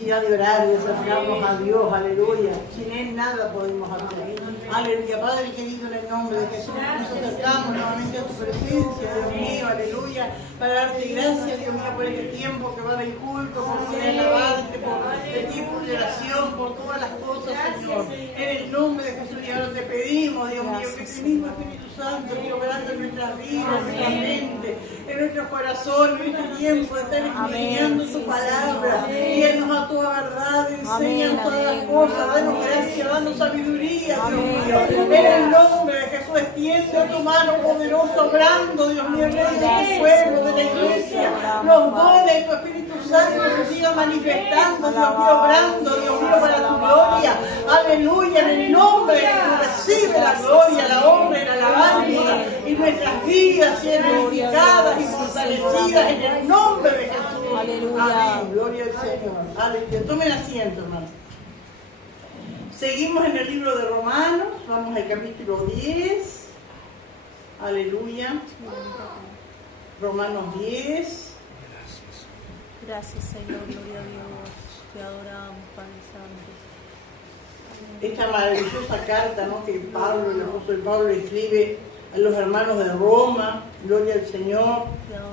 necesidad de orar y acercarnos a Dios, aleluya. Sin Él nada podemos hacer. Aleluya, Padre querido, en el nombre de Jesús, nos acercamos nuevamente a tu presencia, Dios mío, aleluya, para darte gracias, Dios mío, por este tiempo que va del culto, por poder alabarte, por el tiempo de oración, por todas las cosas, Señor. En el nombre de Jesús, y ahora te pedimos, Dios mío, que este mismo Espíritu Santo, Dios, obrando en nuestras vidas, en nuestra mente, en nuestros corazones, en este tiempo de estar escudriñando tu palabra, guíanos a toda verdad, enséñanos todas las cosas, danos gracia, danos sabiduría, Dios mío. En el nombre de Jesús, extiende tu mano poderosa, obrando, Dios mío, en medio de tu pueblo, de la iglesia, los dones de tu Espíritu Santo se sigan manifestando, Dios mío, obrando, Dios mío, para tu gloria. Aleluya, en el nombre de Jesús, recibe la gloria, la honra y la alabanza, y nuestras vidas sean edificadas y fortalecidas en el nombre de Jesús. Aleluya. Amén, gloria al Señor. Aleluya. Tomen asiento, hermano. Seguimos en el libro de Romanos, vamos al capítulo 10. Aleluya. Romanos 10. Gracias, Señor, gloria a Dios. Te adoramos, Padre Santo. Esta maravillosa carta, ¿no?, que Pablo, el apóstol Pablo, escribe a los hermanos de Roma, gloria al Señor,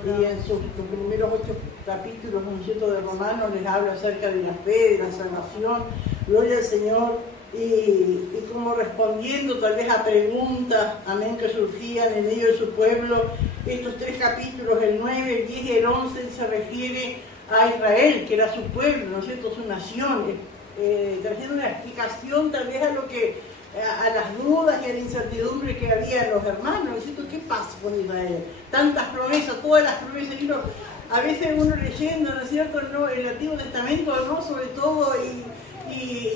y en sus primeros 8 capítulos, ¿no es cierto?, de Romanos les habla acerca de la fe, de la salvación, gloria al Señor, y como respondiendo tal vez a preguntas, amén, que surgían en medio de su pueblo. Estos 3 capítulos, el 9, el 10 y el 11, se refiere a Israel, que era su pueblo, ¿no es cierto?, su nación, trayendo una explicación tal vez a lo que, a las dudas y a la incertidumbre que había en los hermanos, ¿no es cierto? ¿Qué pasa con Israel? Tantas promesas, todas las promesas, y a veces uno leyendo, ¿no es cierto?, ¿no?, el Antiguo Testamento, ¿no?, sobre todo, y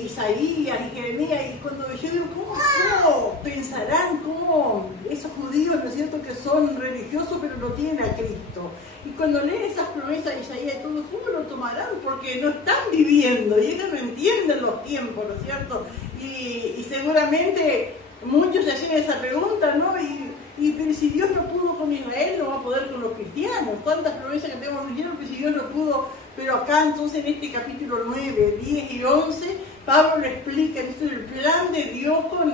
Isaías y Jeremías, y cuando yo digo, ¿cómo pensarán, cómo esos judíos, ¿no es cierto?, que son religiosos pero no tienen a Cristo? Y cuando leen esas promesas de Isaías y todo, ¿cómo lo tomarán? Porque no están viviendo y ellos no entienden los tiempos, ¿no es cierto? Y seguramente muchos se hacen esa pregunta, ¿no? Pero si Dios no pudo con Israel, no va a poder con los cristianos. ¿Cuántas promesas que tenemos cristianos que si Dios no pudo? Pero acá entonces en este capítulo 9, 10 y 11, Pablo le explica, esto es el plan de Dios con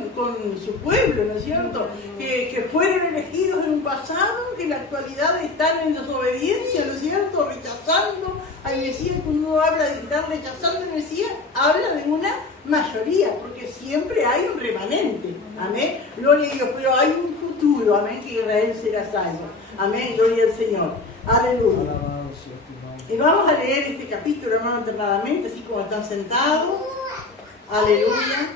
su pueblo, ¿no es cierto? Que fueron elegidos en un pasado, que en la actualidad están en desobediencia, ¿no es cierto? Rechazando al Mesías. Cuando uno habla de estar rechazando al Mesías, habla de una mayoría, porque siempre hay un remanente, amén, gloria a Dios, pero hay un futuro, amén, que Israel será salvo, amén, gloria al Señor, aleluya. Y vamos a leer este capítulo, hermano, alternadamente, así como están sentados, aleluya,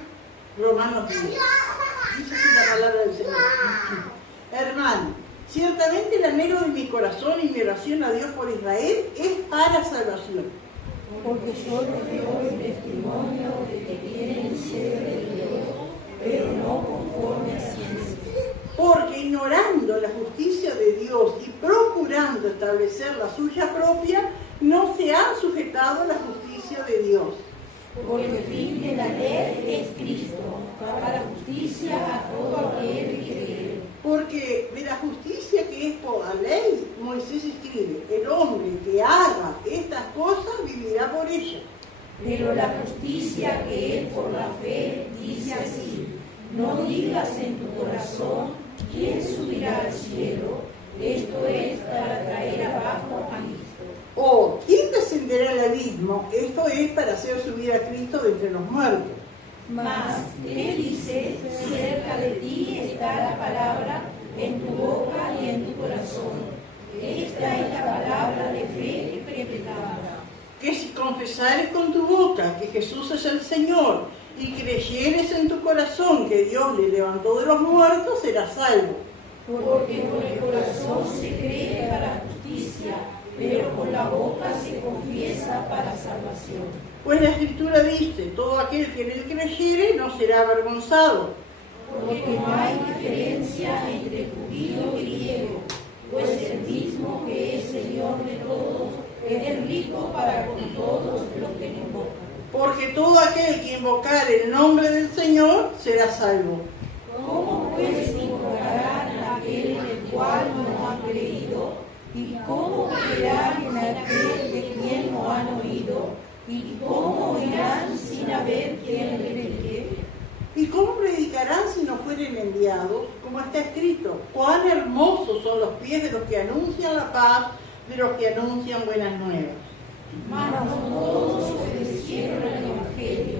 Romanos 10, dice así la palabra del Señor. Hermano, ciertamente el anhelo de mi corazón y mi oración a Dios por Israel es para salvación. Porque solo Dios es testimonio de que quieren ser de Dios, pero no conforme a ciencia. Porque ignorando la justicia de Dios y procurando establecer la suya propia, no se han sujetado a la justicia de Dios. Porque el fin de la ley es Cristo, para justicia a todo aquel que cree. Porque de la justicia que es por la ley, Moisés escribe, el hombre que haga estas cosas vivirá por ellas. Pero la justicia que es por la fe dice así: no digas en tu corazón, ¿quién subirá al cielo? Esto es para traer abajo a Cristo. O ¿quién descenderá al abismo? Esto es para hacer subir a Cristo de entre los muertos. Mas, ¿qué dice? Cerca de ti está la palabra, en tu boca y en tu corazón. Esta es la palabra de fe preparada. Que si confesares con tu boca que Jesús es el Señor y creyeres en tu corazón que Dios le levantó de los muertos, serás salvo. Porque con el corazón se cree para justicia, pero con la boca se confiesa para salvación. Pues la Escritura dice, todo aquel que en él creyere no será avergonzado. Porque no hay diferencia entre judío y griego, pues el mismo que es Señor de todos es rico para con todos los que le invocan. Porque todo aquel que invocare el nombre del Señor será salvo. ¿Cómo pues invocarán a aquel en el cual no han creído? ¿Y cómo creerán en aquel de quien no han oído? ¿Y cómo ¿Cómo oirán sin haber quien predique? ¿Y cómo predicarán si no fueren enviados? Como está escrito, cuán hermosos son los pies de los que anuncian la paz, de los que anuncian buenas nuevas. Mas no todos obedecieron al Evangelio,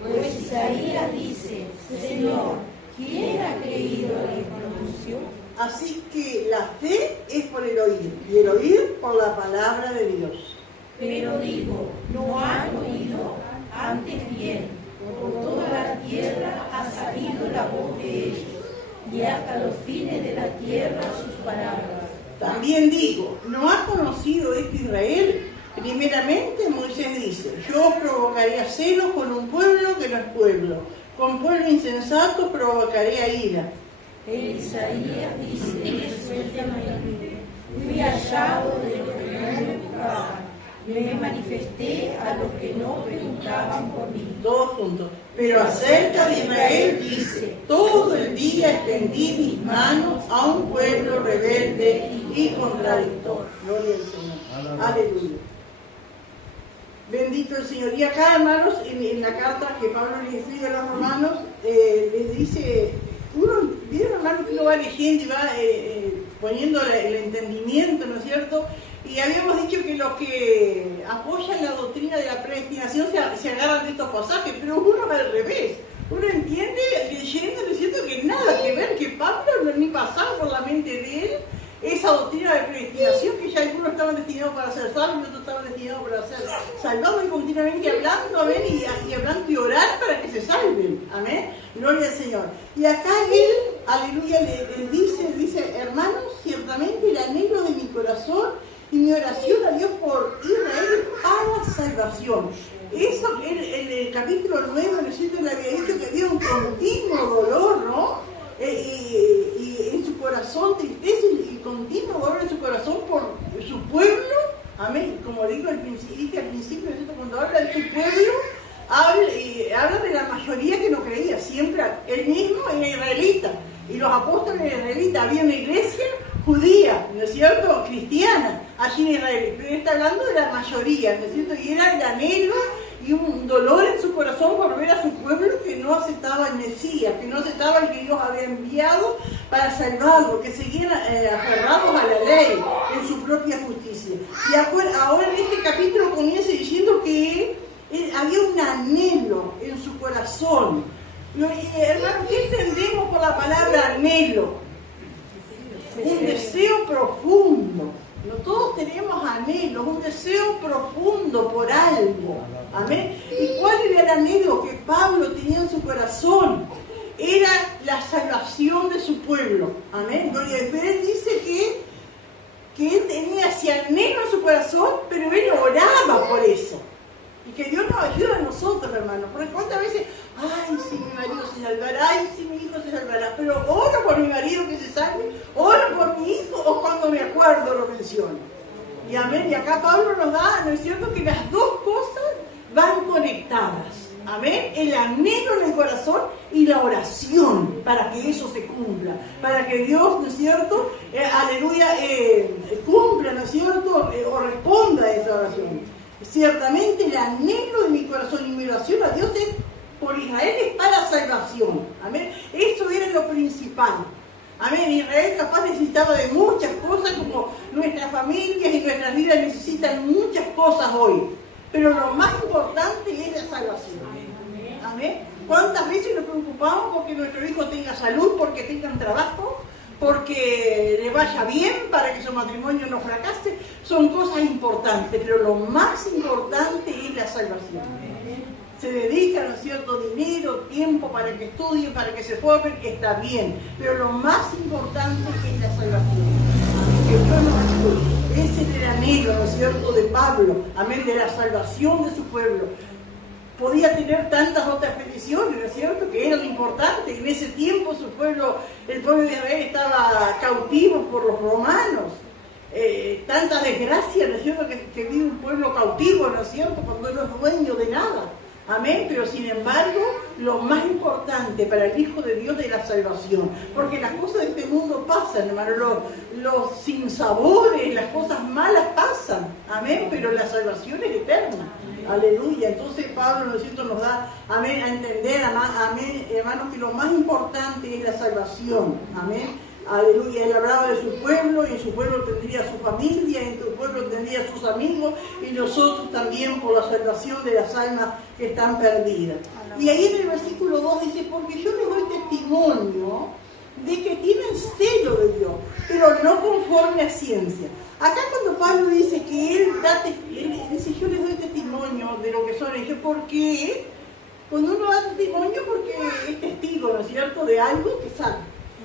pues Isaías dice, Señor, ¿quién ha creído al que pronunció? Así que la fe es por el oír, y el oír por la palabra de Dios. Pero digo, no han oído, antes bien, por toda la tierra ha salido la voz de ellos, y hasta los fines de la tierra sus palabras. También digo, ¿no ha conocido esto Israel? Primeramente Moisés dice, yo provocaré celos con un pueblo que no es pueblo, con pueblo insensato provocaré a ira. Isaías dice, suéltame, fui hallado de los que no me buscaban, me manifesté a los que no preguntaban por mí. Todos juntos. Pero acerca de Israel dice, todo el día extendí mis manos a un pueblo rebelde y contradictor. Gloria al Señor. Aleluya. Bendito el Señor. Y acá, hermanos, en la carta que Pablo les escribe a los romanos, les dice, vieron, hermanos, que uno va leyendo y va poniendo el entendimiento, ¿no es cierto? Y habíamos dicho que los que apoyan la doctrina de la predestinación se agarran de estos pasajes, pero uno va al revés. Uno entiende, leyendo, ¿no es cierto?, que nada que ver, que Pablo ni pasaba por la mente de él esa doctrina de predestinación, que ya algunos estaban destinados para ser salvos y otros estaban destinados para ser salvados, y continuamente hablando, amén, y hablando y orar para que se salven, amén, gloria al Señor. Y acá él, aleluya, le dice, hermanos, ciertamente el anhelo de mi corazón y mi oración a Dios por Israel para salvación. Eso, en el capítulo 9, ¿no es cierto?, le había dicho que había un continuo dolor, ¿no? Y en su corazón tristeza y continuo dolor en su corazón por su pueblo, amén. Como digo dije al principio, ¿no es cierto?, cuando habla de su pueblo, habla de la mayoría que no creía, siempre él mismo era israelita, y los apóstoles eran israelitas, había una iglesia judía, ¿no es cierto?, cristiana, allí en Israel, pero él está hablando de la mayoría, ¿no es cierto?, y era el anhelo y un dolor en su corazón por ver a su pueblo que no aceptaba el Mesías, que no aceptaba el que Dios había enviado para salvarlo, que seguían aferrados a la ley en su propia justicia. Y ahora en este capítulo comienza diciendo que había un anhelo en su corazón. Hermano, ¿qué entendemos por la palabra anhelo? Un deseo profundo. No todos tenemos anhelos, un deseo profundo por algo. Amén. ¿Y cuál era el anhelo que Pablo tenía en su corazón? Era la salvación de su pueblo. Amén. Gloria a Dios. Pero él dice que él tenía ese anhelo en su corazón, pero él oraba por eso. Y que Dios nos ayude a nosotros, hermanos. Porque cuántas veces, ay, si mi marido se salvará, ay, si mi hijo se salvará. Pero oro por mi marido que se salve, oro por mi hijo, o cuando me acuerdo lo menciono. Y amén. Y acá Pablo nos da, ¿no es cierto?, que las dos cosas van conectadas. Amén. El anhelo en el corazón y la oración para que eso se cumpla. Para que Dios, ¿no es cierto?, aleluya, cumpla, ¿no es cierto?, o responda a esa oración. Ciertamente el anhelo de mi corazón y mi oración a Dios por Israel es para salvación. Amén. Eso era lo principal. Amén. Israel capaz necesitaba de muchas cosas, como nuestras familias y nuestras vidas necesitan muchas cosas hoy. Pero lo más importante es la salvación. Amén. ¿Cuántas veces nos preocupamos porque nuestro hijo tenga salud, porque tengan trabajo, porque le vaya bien, para que su matrimonio no fracase? Son cosas importantes, pero lo más importante es la salvación. Se dedica, ¿no es cierto?, dinero, tiempo para que estudien, para que se formen, está bien, pero lo más importante es la salvación. Amén. Que Dios nos ayude. Ese es el anhelo, ¿no es cierto?, de Pablo, amén, de la salvación de su pueblo. Podía tener tantas otras peticiones, ¿no es cierto?, que era lo importante. En ese tiempo su pueblo, el pueblo de Israel, estaba cautivo por los romanos. Tanta desgracia, ¿no es cierto?, que vive un pueblo cautivo, ¿no es cierto?, cuando no es dueño de nada. Amén, pero sin embargo, lo más importante para el Hijo de Dios es la salvación. Porque las cosas de este mundo pasan, hermano, los sinsabores, las cosas malas pasan. Amén, pero la salvación es eterna. Aleluya. Entonces Pablo, ¿no es cierto?, nos da, amén, a entender, amén, hermanos, que lo más importante es la salvación. Amén. Aleluya, él hablaba de su pueblo y en su pueblo tendría su familia, y en su pueblo tendría sus amigos y nosotros también por la salvación de las almas que están perdidas. Y ahí en el versículo 2 dice, porque yo les doy testimonio de que tienen celo de Dios, pero no conforme a ciencia. Acá cuando Pablo dice que él dice, yo les doy testimonio de lo que son ellos, ¿por qué? Cuando uno da testimonio porque es testigo, ¿no es cierto?, de algo que sabe.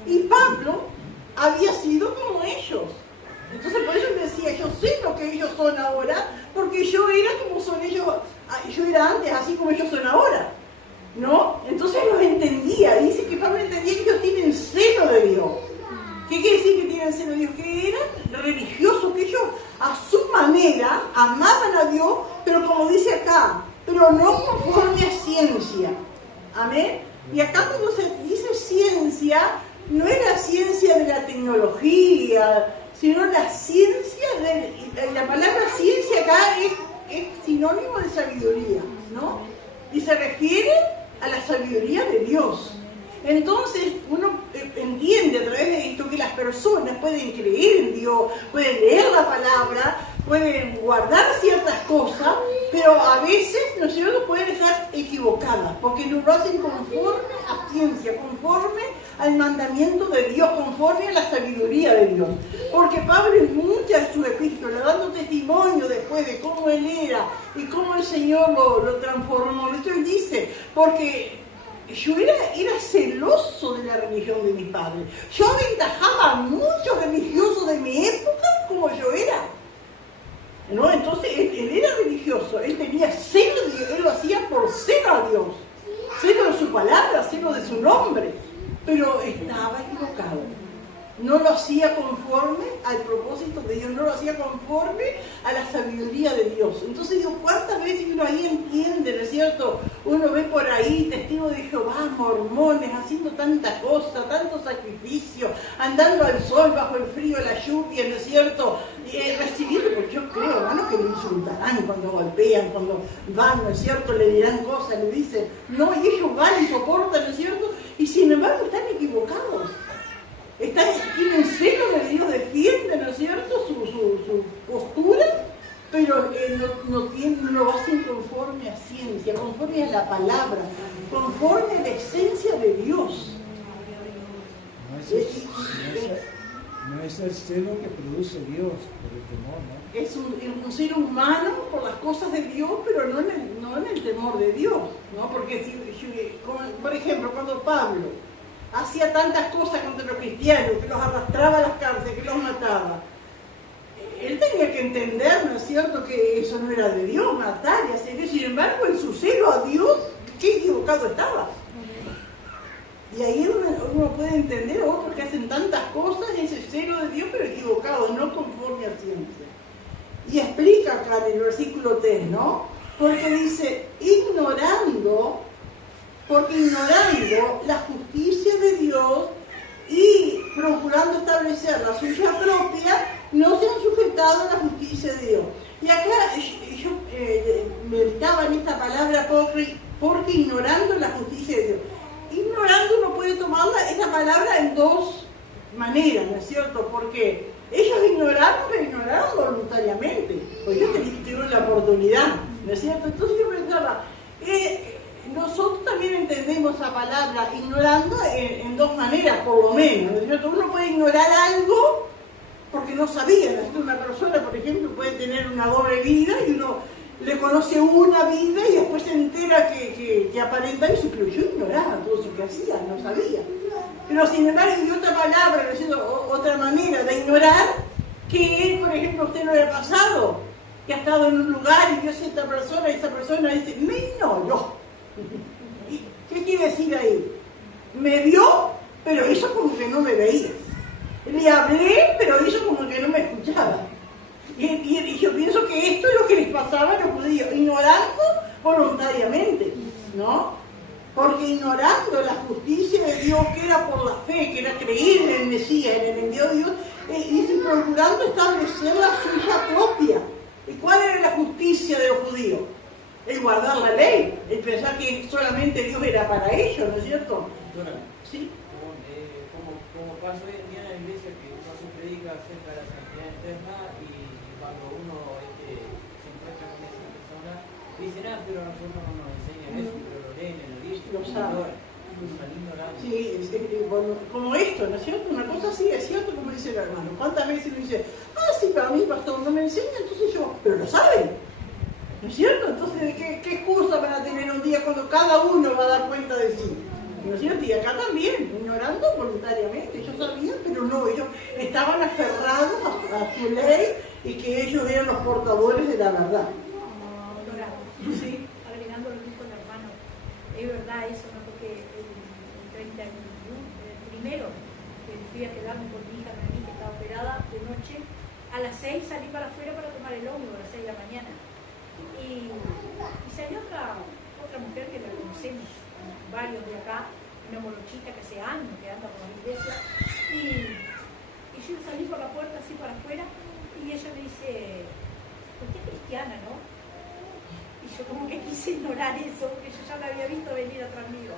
Y Pablo había sido como ellos. Entonces por eso decía, yo sé lo que ellos son ahora, porque yo era como son ellos, yo era antes así como ellos son ahora, ¿no? Entonces los entendía, dice que Pablo entendía que ellos tienen celo de Dios. ¿Qué quiere decir que tienen celo de Dios? Que eran religiosos, que ellos a su manera amaban a Dios, pero como dice acá, pero no conforme a ciencia. Amén. Y acá cuando se dice ciencia, no es la ciencia de la tecnología, sino la ciencia la palabra ciencia acá es sinónimo de sabiduría, ¿no? Y se refiere a la sabiduría de Dios. Entonces uno entiende a través de esto que las personas pueden creer en Dios, pueden leer la palabra, pueden guardar ciertas cosas, pero a veces, ¿no es cierto?, pueden estar equivocadas, porque no lo hacen conforme a ciencia, conforme al mandamiento de Dios, conforme a la sabiduría de Dios. Porque Pablo en muchas de sus epístolas, dando testimonio después de cómo él era y cómo el Señor lo transformó, él dice, porque yo era celoso de la religión de mi padre. Yo aventajaba a muchos religiosos de mi época como yo era, ¿no? Entonces él era religioso, él tenía celo de Dios, él lo hacía por celo a Dios, celo de su palabra, celo de su nombre, pero estaba equivocado. No lo hacía conforme al propósito de Dios, no lo hacía conforme a la sabiduría de Dios. Entonces digo, ¿cuántas veces uno ahí entiende, ¿no es cierto? Uno ve por ahí testigos de Jehová, mormones, haciendo tanta cosa, tanto sacrificio, andando al sol, bajo el frío, la lluvia, ¿no es cierto? Recibiendo, porque yo creo, hermano, que lo insultarán cuando golpean, cuando van, ¿no es cierto? Le dirán cosas, le dicen, no, y ellos van y soportan, ¿no es cierto? Y sin embargo están equivocados. Tienen celo de Dios, defienden, ¿no es cierto?, su postura, pero no lo hacen conforme a ciencia, conforme a la palabra, conforme a la esencia de Dios. No es el celo que produce Dios, por el temor, ¿no? Es un ser humano por las cosas de Dios, pero no en el temor de Dios, ¿no? Porque, por ejemplo, cuando Pablo hacía tantas cosas contra los cristianos, que los arrastraba a las cárceles, que los mataba, él tenía que entender, ¿no es cierto?, que eso no era de Dios, matar y hacer eso. Sin embargo, en su celo a Dios, qué equivocado estaba. Y ahí uno puede entender a otros que hacen tantas cosas, ese celo de Dios, pero equivocados, no conforme a ciencia. Y explica acá en el versículo 3, ¿no? Porque dice, ignorando la justicia de Dios y procurando establecer la suya propia, no se han sujetado a la justicia de Dios. Y acá yo meditaba en esta palabra porque ignorando la justicia de Dios. Ignorando uno puede tomarla esa palabra en dos maneras, ¿no es cierto? Porque ellos ignoraron voluntariamente, porque ellos tuvieron la oportunidad, ¿no es cierto? Entonces yo pensaba, nosotros también entendemos esa palabra ignorando en dos maneras, por lo menos, ¿no es cierto? Uno puede ignorar algo porque no sabía, ¿no es cierto? Una persona, por ejemplo, puede tener una doble vida y uno le conoce una vida y después se entera que aparenta eso, pero yo ignoraba todo eso que hacía, no sabía. Pero sin embargo hay otra palabra, ¿no es cierto? Otra manera de ignorar, que por ejemplo a usted no le ha pasado, que ha estado en un lugar y vio a cierta persona y esa persona dice, me ignoró. ¿Qué quiere decir ahí? Me vio, pero hizo como que no me veía. Le hablé, pero hizo como que no me escuchaba. Y yo pienso que esto es lo que les pasaba a los judíos, ignorando voluntariamente. ¿no? Porque ignorando la justicia de Dios, que era por la fe, que era creer en el Mesías, en el envío de Dios, y procurando establecer la suya propia. ¿Y cuál era la justicia de los judíos? El guardar la ley, el pensar que solamente Dios era para ellos, ¿no es cierto? Doctora, Sí. como pasa hoy en día en la iglesia, que no se predica acerca de la santidad eterna, y cuando uno se encuentra con esa persona, dicen, pero a nosotros no nos enseñan eso, pero lo leen en el libro, Lo saben. Sí, como esto, ¿no es cierto? Una cosa así, es cierto, como dice el hermano. ¿Cuántas veces uno dice, sí, para mí, pastor, no me enseña, entonces yo, pero lo saben, ¿no es cierto? Entonces, ¿qué excusa van a tener un día cuando cada uno va a dar cuenta de sí? ¿No es cierto? Y acá también, ignorando voluntariamente, ellos sabían, pero no, ellos estaban aferrados a su ley y que ellos eran los portadores de la verdad. Doctora, Sí. agregando lo que dijo el hermano, es verdad eso, ¿no? Porque el 31, primero, fui a quedarme con mi hija Noemí, que estaba operada de noche, a las 6 salí para afuera para tomar el ómnibus a las 6 de la mañana. Y salió otra mujer que la conocemos, varios de acá, una morochita que hace años que anda por la iglesia, y yo salí por la puerta así para afuera, y ella me dice, usted es cristiana, ¿no? Y yo como que quise ignorar eso, porque yo ya la había visto venir atrás mío.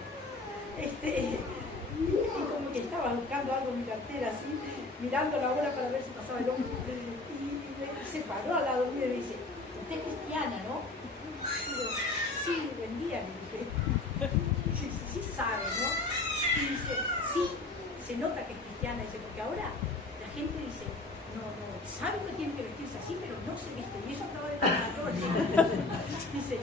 Y como que estaba buscando algo en mi cartera, así, mirando la hora para ver si pasaba el hombre. Y se paró al lado mío y me dice, usted es cristiana, ¿no? Y digo, sí, buen día, le dije. Sí sabe, ¿no? Y dice, sí, se nota que es cristiana, dice, porque ahora la gente dice, no, sabe que tiene que vestirse así, pero no se viste. Y ella acaba de decir, dice,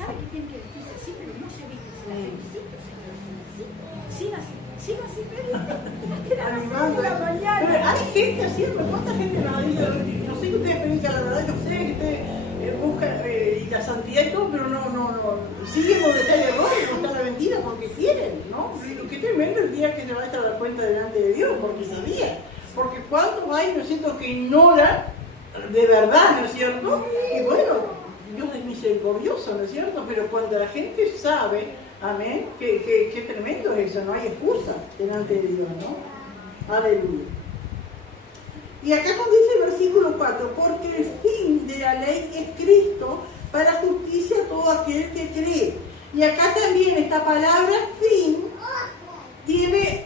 sabe que tiene que vestirse así, pero no se viste. Se la felicito, señor, siga así, era Animando, la mañana. Pero hay gente haciendo, ¿cuánta gente nos ha dicho? No sé que ustedes predican la verdad, yo sé que ustedes buscan la santidad y todo, pero no, siguen donde está el error, donde está la mentira, porque quieren, ¿no? Y qué tremendo el día que se va a dar cuenta delante de Dios, porque sabía. Porque cuántos hay, ¿no es cierto?, que ignoran de verdad, ¿no es cierto? Y bueno, Dios es misericordioso, ¿no es cierto? Pero cuando la gente sabe, amén, qué tremendo es eso, no hay excusa delante de Dios, ¿no? Aleluya. Y acá cuando dice el versículo 4, porque el fin de la ley es Cristo para justicia a todo aquel que cree. Y acá también esta palabra fin tiene,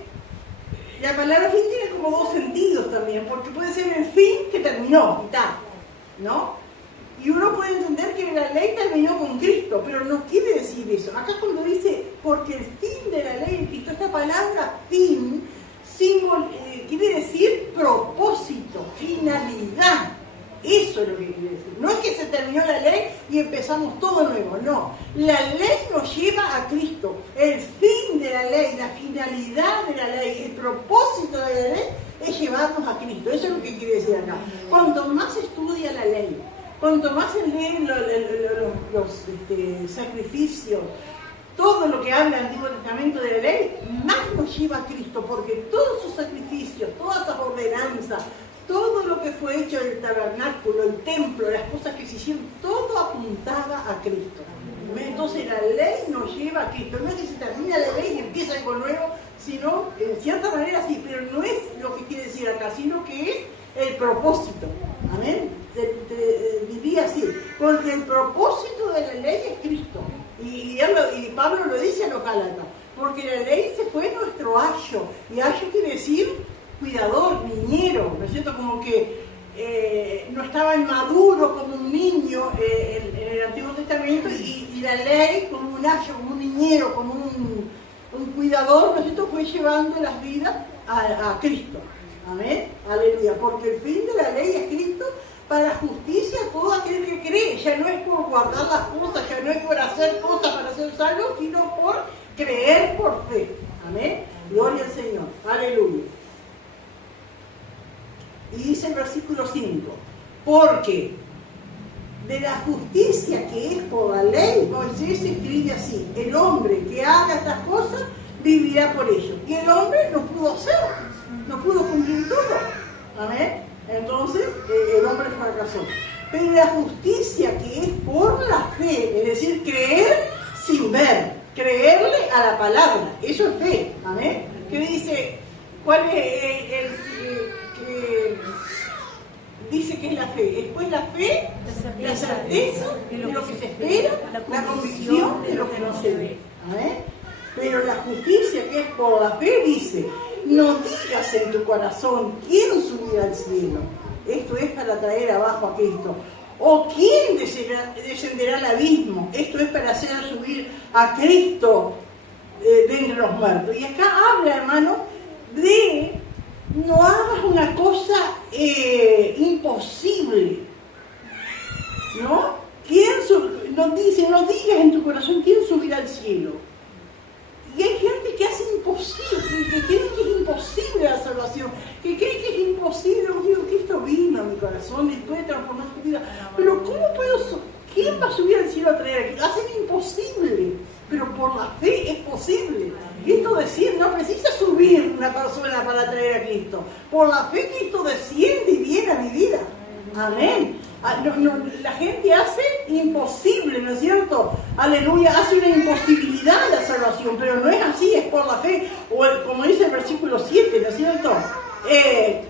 la palabra fin tiene como dos sentidos también, porque puede ser el fin que terminó, y tal, ¿no? Y uno puede entender que la ley terminó con Cristo, pero no quiere decir eso. Acá cuando dice, porque el fin de la ley es Cristo, esta palabra fin quiere decir propósito, finalidad. Eso es lo que quiere decir. No es que se terminó la ley y empezamos todo nuevo, no. La ley nos lleva a Cristo. El fin de la ley, la finalidad de la ley, el propósito de la ley es llevarnos a Cristo. Eso es lo que quiere decir acá. Cuanto más estudia la ley, cuanto más se leen los sacrificios, todo lo que habla el Antiguo Testamento de la ley, más nos lleva a Cristo, porque todos sus sacrificios, todas esas ordenanzas, todo lo que fue hecho en el tabernáculo, el templo, las cosas que se hicieron, todo apuntaba a Cristo. Entonces la ley nos lleva a Cristo. No es que se termina la ley y empieza algo nuevo, sino, en cierta manera sí, pero no es lo que quiere decir acá, sino que es el propósito. Amén. Diría así, porque el propósito de la ley es Cristo. Y Pablo lo dice a los Gálatas, porque la ley se fue nuestro ayo, y ayo quiere decir cuidador, niñero, ¿no es cierto? Como que no estaba inmaduro como un niño en el Antiguo Testamento, y la ley como un ayo, como un niñero, como un cuidador, ¿no es cierto? Fue llevando las vidas a Cristo. Amén, aleluya, porque el fin de la ley es Cristo para justicia a todo aquel que cree. Ya no es por guardar las cosas, ya no es por hacer cosas para ser salvo, sino por creer por fe. Amén, gloria al Señor, aleluya. Y dice el versículo 5, porque de la justicia que es por la ley, Moisés escribe así, el hombre que haga estas cosas vivirá por ello. Y el hombre no pudo hacerlo, no pudo cumplir todo. Amén. Entonces el hombre fracasó. Pero la justicia que es por la fe, es decir, creer sin ver. a la palabra. Eso es fe, amén. Que dice, ¿cuál es dice que es la fe? Después la fe, la certeza de lo que se espera, la convicción de lo que no se ve. ¿Amén? Pero la justicia que es por la fe dice, no digas en tu corazón quién subirá al cielo. Esto es para traer abajo a Cristo. O quién descenderá al abismo. Esto es para hacer subir a Cristo de entre los muertos. Y acá habla, hermano, de no hagas una cosa imposible, ¿no? Nos dice, no digas en tu corazón quién subirá al cielo. Y hay gente que hace imposible, que cree que es imposible la salvación, que cree que es imposible. Yo digo, Cristo vino a mi corazón y puede transformar tu vida. Pero ¿cómo puedo? ¿Quién va a subir al cielo a traer aquí? Hacen imposible, pero por la fe es posible. Cristo desciende, no precisa subir una persona para traer a Cristo. Por la fe Cristo desciende y viene a mi vida. Amén. La gente hace imposible, ¿no es cierto? Aleluya, hace una imposibilidad la salvación, pero no es así, es por la fe. O como dice el versículo 7, ¿no es cierto?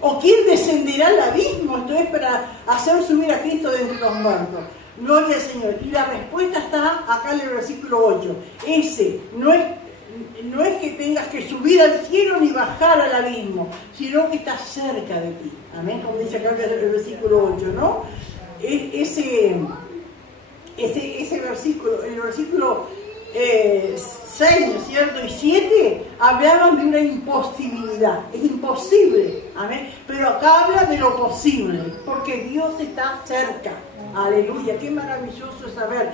O quién descenderá al abismo, esto es para hacer subir a Cristo de entre los muertos. Gloria al Señor. Y la respuesta está acá en el versículo 8. Ese no es que tengas que subir al cielo ni bajar al abismo, sino que está cerca de ti. Amén, como dice acá el versículo 8, ¿no? Ese versículo, el versículo 6, ¿no es cierto? Y 7 hablaban de una imposibilidad. Es imposible, amén. Pero acá habla de lo posible, porque Dios está cerca. Aleluya, qué maravilloso es saber.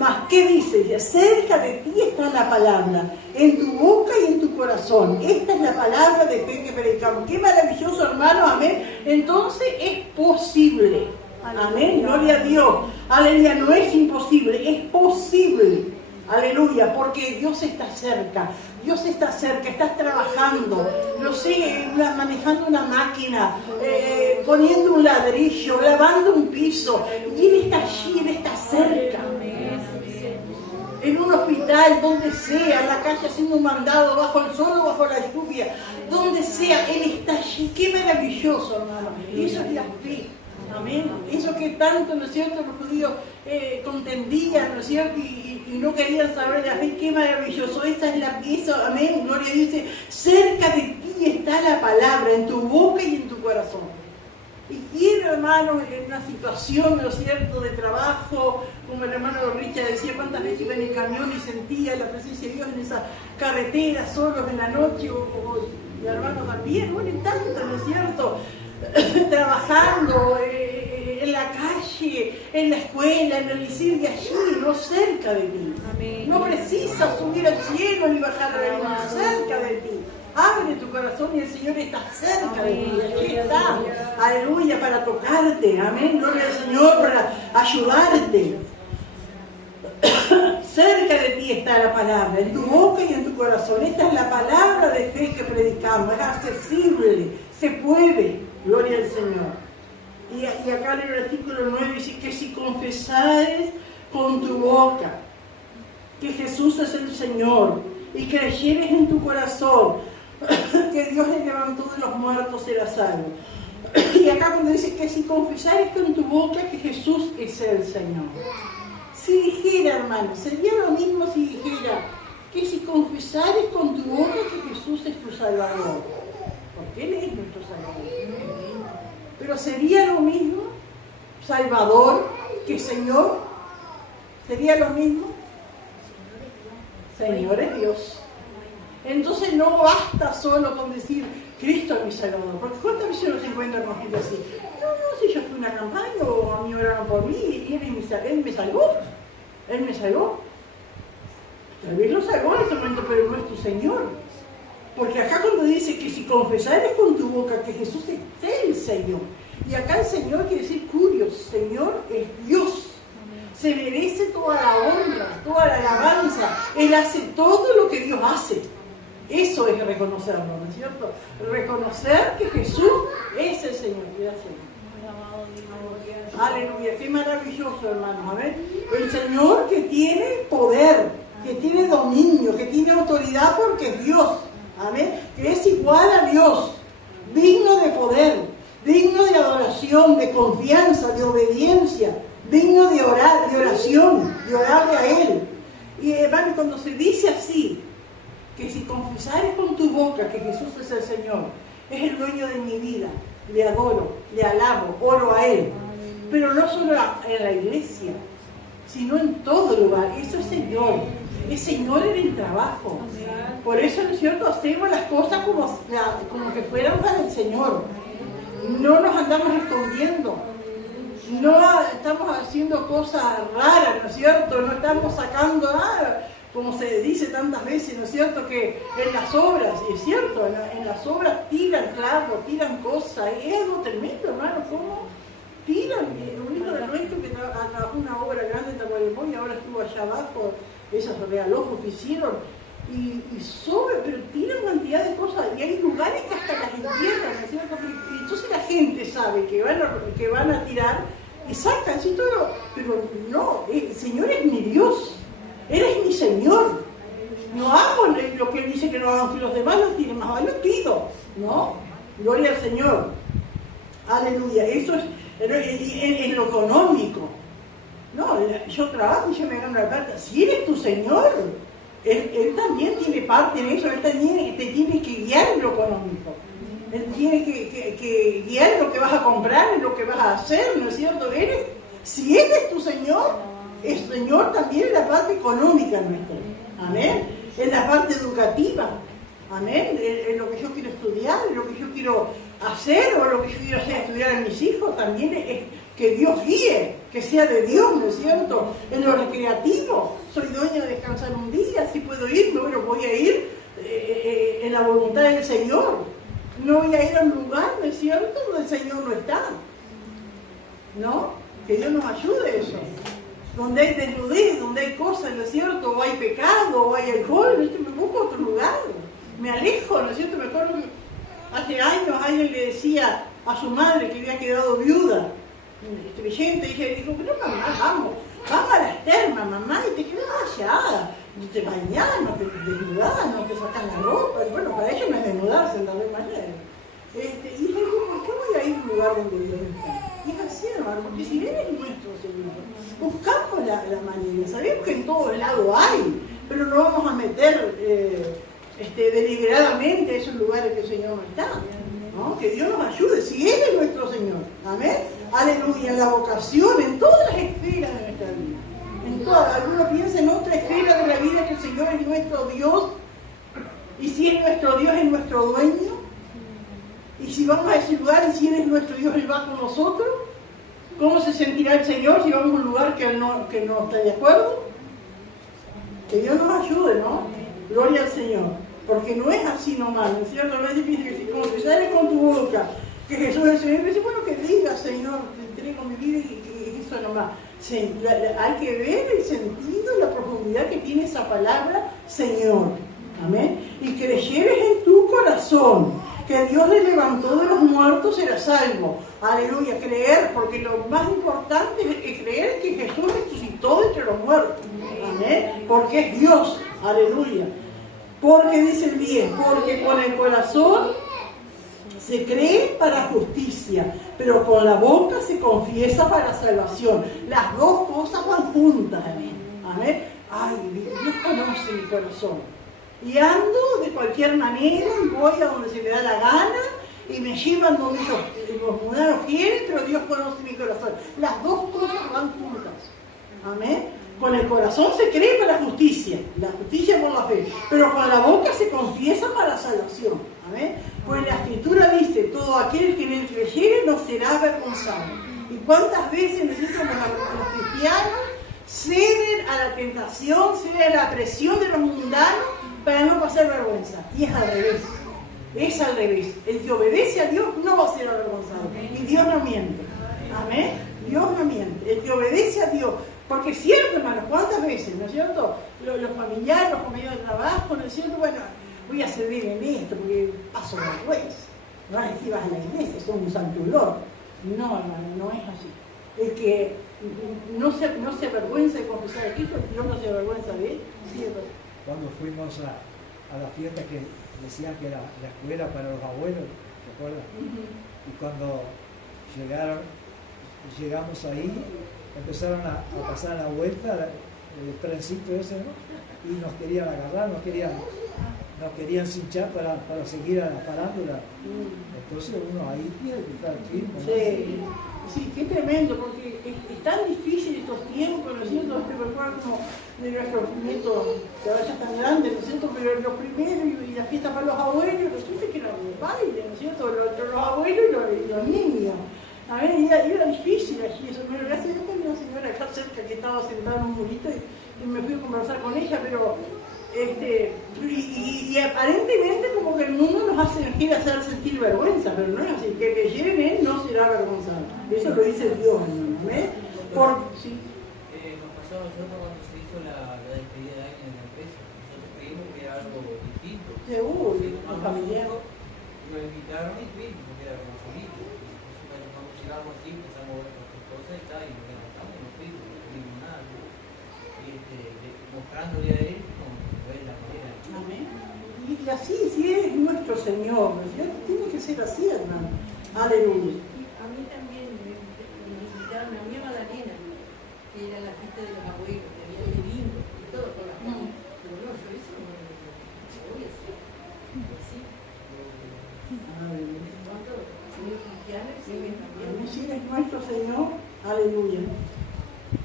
Más, ¿qué dice? Cerca de ti está la palabra, en tu boca y en tu corazón. Esta es la palabra de fe que predicamos. Qué maravilloso, hermano, amén. Entonces es posible. Amén, gloria a Dios. Aleluya, no es imposible, es posible. Aleluya, porque Dios está cerca. Dios está cerca, estás trabajando, no sé, manejando una máquina, poniendo un ladrillo, lavando un piso, y Él está allí, Él está cerca. En un hospital, donde sea, en la calle haciendo un mandado, bajo el sol o bajo la lluvia, donde sea, Él está allí. Qué maravilloso, hermano. Y eso es la fe. Amén. Eso que tanto, ¿no es cierto?, los judíos contendían, ¿no es cierto?, y no querían saber de la fe. Qué maravilloso. Esta es la pieza, amén. Gloria dice, cerca de ti está la palabra, en tu boca y en tu corazón. Y quiero, hermano, en una situación, ¿no es cierto?, de trabajo, como el hermano Richard decía, cuántas veces iba en el camión y sentía la presencia de Dios en esa carretera, solos en la noche, y hermano también, bueno, tanto, ¿no es cierto?, trabajando en la calle, en la escuela, en el liceo, de allí, no cerca de ti. Amén. No precisas subir al cielo ni bajar al abismo, cerca de ti. Abre tu corazón y el Señor está cerca de ti. Allí está, aleluya, para tocarte. Amén, gloria al Señor, para ayudarte. Cerca de ti está la palabra, en tu boca y en tu corazón. Esta es la palabra de fe que predicamos, es accesible, se puede. Gloria al Señor. Y acá en el versículo 9 dice que si confesares con tu boca que Jesús es el Señor y creyeres en tu corazón que Dios le levantó de los muertos, serás salvo. Y acá cuando dice que si confesares con tu boca que Jesús es el Señor. Si dijera, hermano, sería lo mismo si dijera que si confesares con tu boca que Jesús es tu Salvador. Porque Él es nuestro Salvador. Pero sería lo mismo, Salvador, que Señor. ¿Sería lo mismo? Señor es Dios. Entonces no basta solo con decir Cristo es mi Salvador. Porque ¿cuántas veces nos encuentran con gente así? No, si yo fui a una campaña o a mí oraron por mí y Él me salvó. Él me salvó. Tal vez lo salvó en ese momento, pero no es tu Señor. Porque acá cuando dice que si confesares con tu boca que Jesús es el Señor, y acá el Señor quiere decir curios, Señor es Dios, se merece toda la honra, toda la alabanza, Él hace todo lo que Dios hace. Eso es reconocerlo, ¿no es cierto? Reconocer que Jesús es el Señor. Aleluya, qué maravilloso, hermanos. A ver, el Señor que tiene poder, que tiene dominio, que que tiene autoridad porque es Dios, amén, que es igual a Dios, digno de poder, digno de adoración, de confianza, de obediencia, digno de orar, de oración, de orarle a Él. Y hermano, cuando se dice así, que si confesares con tu boca que Jesús es el Señor, es el dueño de mi vida, le adoro, le alabo, oro a Él, pero no solo en la iglesia, sino en todo lugar. Eso es Señor en el trabajo. Por eso, ¿no es cierto?, hacemos las cosas como que fueran para el Señor. No nos andamos escondiendo, no estamos haciendo cosas raras, ¿no es cierto? No estamos sacando nada, como se dice tantas veces, ¿no es cierto?, que en las obras, y es cierto, en las obras tiran clavos, tiran cosas, y es algo tremendo, hermano, ¿cómo tiran? Un hijo de nuestro que trabajó una obra grande en Tacuarembó y ahora estuvo allá abajo, esos realojos que hicieron, y pero tiran cantidad de cosas, y hay lugares que hasta las entierran, ¿no es cierto? Y entonces la gente sabe que van a tirar y sacan, ¿sí? Todo, pero no, el Señor es mi Dios, Él es mi Señor. No hago lo que Él dice que no hagan, que los demás lo tienen, más lo pido, ¿no? Gloria al Señor, aleluya. Eso es en lo económico. No, yo trabajo y yo me gano la plata. Si Él es tu Señor, Él también tiene parte en eso. Él también te tiene que guiar en lo económico. Él tiene que guiar en lo que vas a comprar, en lo que vas a hacer, ¿no es cierto? Si Él es tu Señor, el Señor también en la parte económica nuestra. Amén. En la parte educativa. Amén. En lo que yo quiero estudiar, en lo que yo quiero hacer, o lo que yo quiero hacer estudiar a mis hijos, también es que Dios guíe, que sea de Dios, ¿no es cierto? En lo recreativo, soy dueña de descansar un día, si puedo irme, bueno, voy a ir en la voluntad del Señor. No voy a ir a un lugar, ¿no es cierto?, donde el Señor no está. ¿No? Que Dios nos ayude a eso. Donde hay desnudez, donde hay cosas, ¿no es cierto?, o hay pecado, o hay alcohol, ¿no es cierto?, me busco otro lugar. Me alejo, ¿no es cierto? Me acuerdo que hace años alguien le decía a su madre que había quedado viuda, creyente, y ella dijo, pero mamá, vamos a las termas, mamá, y te quedas allá, te bañás, no te desnudás, no te sacas la ropa. Bueno, para ella no es desnudarse en la vez manera. Y ella dijo, ¿por qué voy a ir a un lugar donde Dios está? Y es así, hermano, porque si Él es nuestro Señor, buscamos la manera. Sabemos que en todos lados hay, pero no vamos a meter deliberadamente a esos lugares que el Señor no está, ¿no? Que Dios nos ayude, si Él es nuestro Señor, amén, aleluya, en la vocación, en todas las esferas de nuestra vida, en todas. Algunos piensan en otra esfera de la vida que el Señor es nuestro Dios, y si es nuestro Dios, es nuestro dueño, y si vamos a ese lugar y si Él es nuestro Dios, Él va con nosotros. ¿Cómo se sentirá el Señor si vamos a un lugar que no está de acuerdo? Que Dios nos ayude, ¿no? Gloria al Señor. Porque no es así nomás, ¿no es cierto? A veces piensa que si confesares con tu boca que Jesús es el Señor, me dice, bueno, que diga, Señor, te entrego mi vida y eso nomás. Hay que ver el sentido, la profundidad que tiene esa palabra, Señor. Amén. Y creyeres en tu corazón que Dios le levantó de los muertos, será salvo. Aleluya, creer, porque lo más importante es creer que Jesús resucitó de entre los muertos. Amén. Porque es Dios. Aleluya. Porque dice el 10, porque con el corazón se cree para justicia, pero con la boca se confiesa para salvación. Las dos cosas van juntas. Amén. Ay, Dios conoce mi corazón. Y ando de cualquier manera, y voy a donde se me da la gana, y me llevan donde los mundanos quieren, pero Dios conoce mi corazón. Las dos cosas van juntas. Amén. Con el corazón se cree para la justicia por la fe, pero con la boca se confiesa para la salvación. Amén. Pues la Escritura dice, todo aquel que en él creyere no será avergonzado. ¿Y cuántas veces nosotros los cristianos ceden a la tentación, ceden a la presión de los mundanos para no pasar vergüenza? Y es al revés. Es al revés. El que obedece a Dios no va a ser avergonzado. Y Dios no miente. Amén. Dios no miente. El que obedece a Dios. Porque es cierto, hermanos, ¿cuántas veces, no es cierto? Los familiares, los compañeros de trabajo, ¿no es cierto? Bueno, voy a servir en esto porque paso vergüenza. No es decir, vas a la iglesia, son un santo olor. No, hermano, no es así. El que no se avergüenza de confesar a Cristo, Dios no se avergüenza de él. Sí, cuando fuimos a la fiesta que decían que era la escuela para los abuelos, ¿te acuerdas? Y cuando llegamos ahí, empezaron a pasar la vuelta, el trencito ese, ¿no? Y nos querían agarrar, nos querían cinchar para seguir a la farándula. Entonces uno ahí tiene que estar firme, ¿no? Sí, sí, qué tremendo, porque es tan difícil estos tiempos, ¿no es cierto? Te recuerdo como de nuestros nietos que ahora ya están grandes, ¿no es cierto? Pero lo primero y la fiesta para los abuelos, resulta que era un baile, ¿no es cierto? Los abuelos y los niños. A ver, era difícil allí eso. Pero gracias a Dios tenía una señora acá cerca que estaba sentada en un murito y me fui a conversar con ella, pero y aparentemente como que el mundo nos quiere hacer sentir vergüenza, pero no es así. Que lleven no será avergonzado. Eso lo dice Dios, ¿no? Sí. Nos pasó a nosotros cuando se hizo la despedida de año de la empresa. Nosotros creímos que era algo distinto. Seguro, un familiar. Lo invitaron y fuimos, porque era como solito. Entonces cuando llegamos aquí empezamos a ver nuestras cosas y tal, y nos levantamos y nos fuimos, no tuvimos nada. Y mostrándole a él, no es la manera. Amén. Y así, si es nuestro Señor, ¿no es cierto? Tiene que ser así, hermano. Aleluya. A mí también me invitaron a mi Magdalena, que era la fiesta de los abuelos, que había de vino y todo con las manos. Pero no, yo eso no voy a hacer. Sí. Aleluya. ¿Cuánto? Señor cristiano y siguen también. Sí, es nuestro Señor. Aleluya.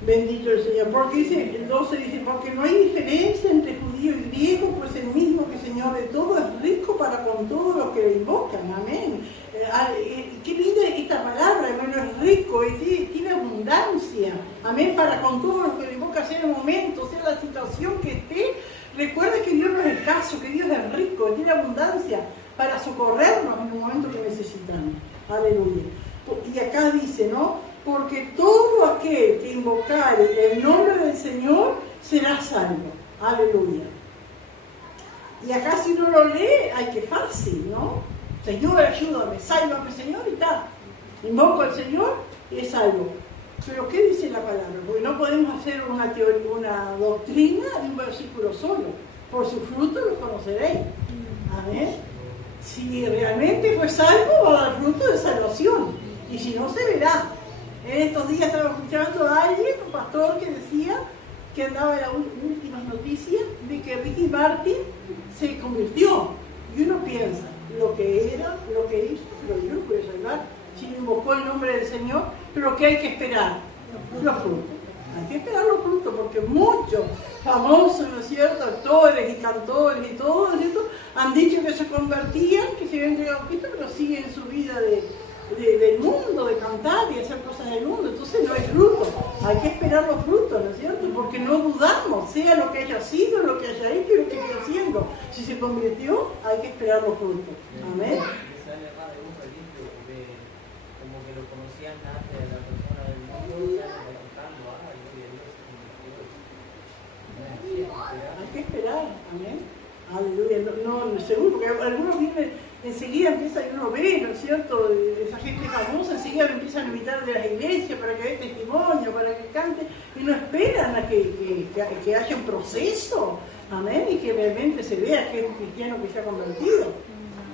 Bendito el Señor. Porque dice, el 12 dice, porque no hay diferencia entre judío y griego, pues el mismo que Señor de todo es rico para con todos los que le invocan. Amén. Qué linda esta palabra, hermano, es rico, tiene abundancia. Amén, para con todos los que le invocan, sea el momento, sea la situación que esté. Recuerda que Dios no es escaso, que Dios es rico, tiene abundancia para socorrernos en el momento que necesitamos. Aleluya. Y acá dice, ¿no? Porque todo aquel que invocare el nombre del Señor será salvo. Aleluya. Y acá si uno lo lee, ay, qué fácil, ¿no? Señor, ayúdame, sálvame, Señor, y tal. Invoco al Señor y es salvo. Pero ¿qué dice la palabra? Porque no podemos hacer una teoría, una doctrina de un versículo solo. Por su fruto los conoceréis. Amén. Si realmente fue salvo, va a dar fruto de salvación. Y si no, se verá. En estos días estaba escuchando a alguien, un pastor, que decía que andaba en las últimas noticias de que Ricky Martin se convirtió. Y uno piensa, lo que era, lo que hizo, pero yo no puedo salvar si no invocó el nombre del Señor. Pero ¿qué hay que esperar? Los frutos. Hay que esperar los frutos, porque muchos famosos, ¿no es cierto?, actores y cantores y todo, ¿no es cierto?, han dicho que se convertían, que se habían entregado a Cristo, pero siguen su vida del mundo, de cantar y hacer cosas del mundo. Entonces no hay fruto, hay que esperar los frutos, ¿no es cierto? Porque no dudamos, sea lo que haya sido, lo que haya hecho y lo que esté haciendo. Si se convirtió, hay que esperar los frutos. Amén. Como que lo conocían antes de la persona del mundo, hay que esperar, amén. Aleluya. No, seguro, porque algunos vienen, enseguida empiezan, y uno ve, ¿no es cierto?, esa gente famosa, enseguida lo empiezan a invitar de las iglesias para que dé testimonio, para que cante, y no esperan a que haya un proceso, amén, y que realmente se vea que es un cristiano que se ha convertido.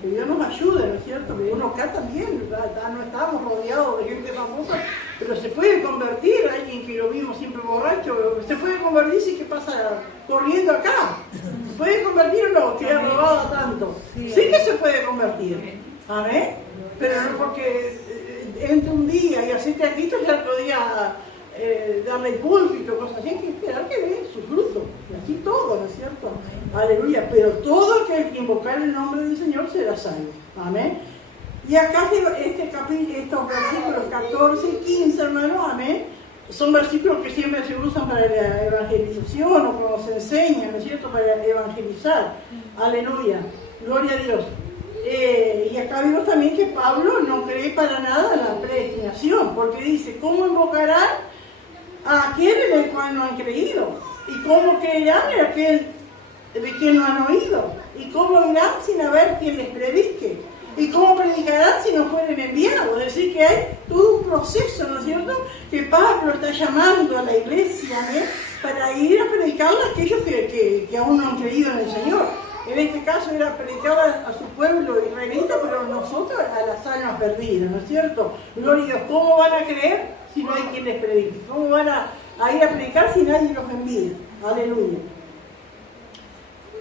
Que Dios nos ayude, ¿no es cierto? Que uno acá también, no estamos rodeados de gente famosa, pero se puede convertir, alguien que lo vimos siempre borracho, se puede convertir, sí, que pasa corriendo acá. ¿Se puede convertir o no? Que ha robado tanto. Sí que se puede convertir. Amén. Pero no porque entre un día y hacerte aquí, ya el otro día darle el púlpito, cosas así, hay que esperar que dé su fruto. Y así todo, ¿no es cierto? Aleluya. Pero todo aquel que invocar el nombre del Señor será salvo. Amén. Y acá estos versículos 14 y 15, hermano, amén, son versículos que siempre se usan para la evangelización o como se enseña, ¿no es cierto?, para evangelizar. Aleluya. Gloria a Dios. Y acá vemos también que Pablo no cree para nada en la predestinación, porque dice, ¿cómo invocarán a aquel en el cual no han creído? ¿Y cómo creerán en aquel de quien no han oído? ¿Y cómo irán sin haber quien les predique? ¿Y cómo predicarán si no fueren enviados? Es decir, que hay todo un proceso, ¿no es cierto?, que Pablo está llamando a la iglesia, ¿eh?, para ir a predicarle a aquellos que aún no han creído en el Señor. En este caso era predicar a su pueblo israelita, pero nosotros a las almas perdidas, ¿no es cierto? Gloria a Dios, ¿cómo van a creer si no hay quien les predique? ¿Cómo van a ir a predicar si nadie los envía? Aleluya.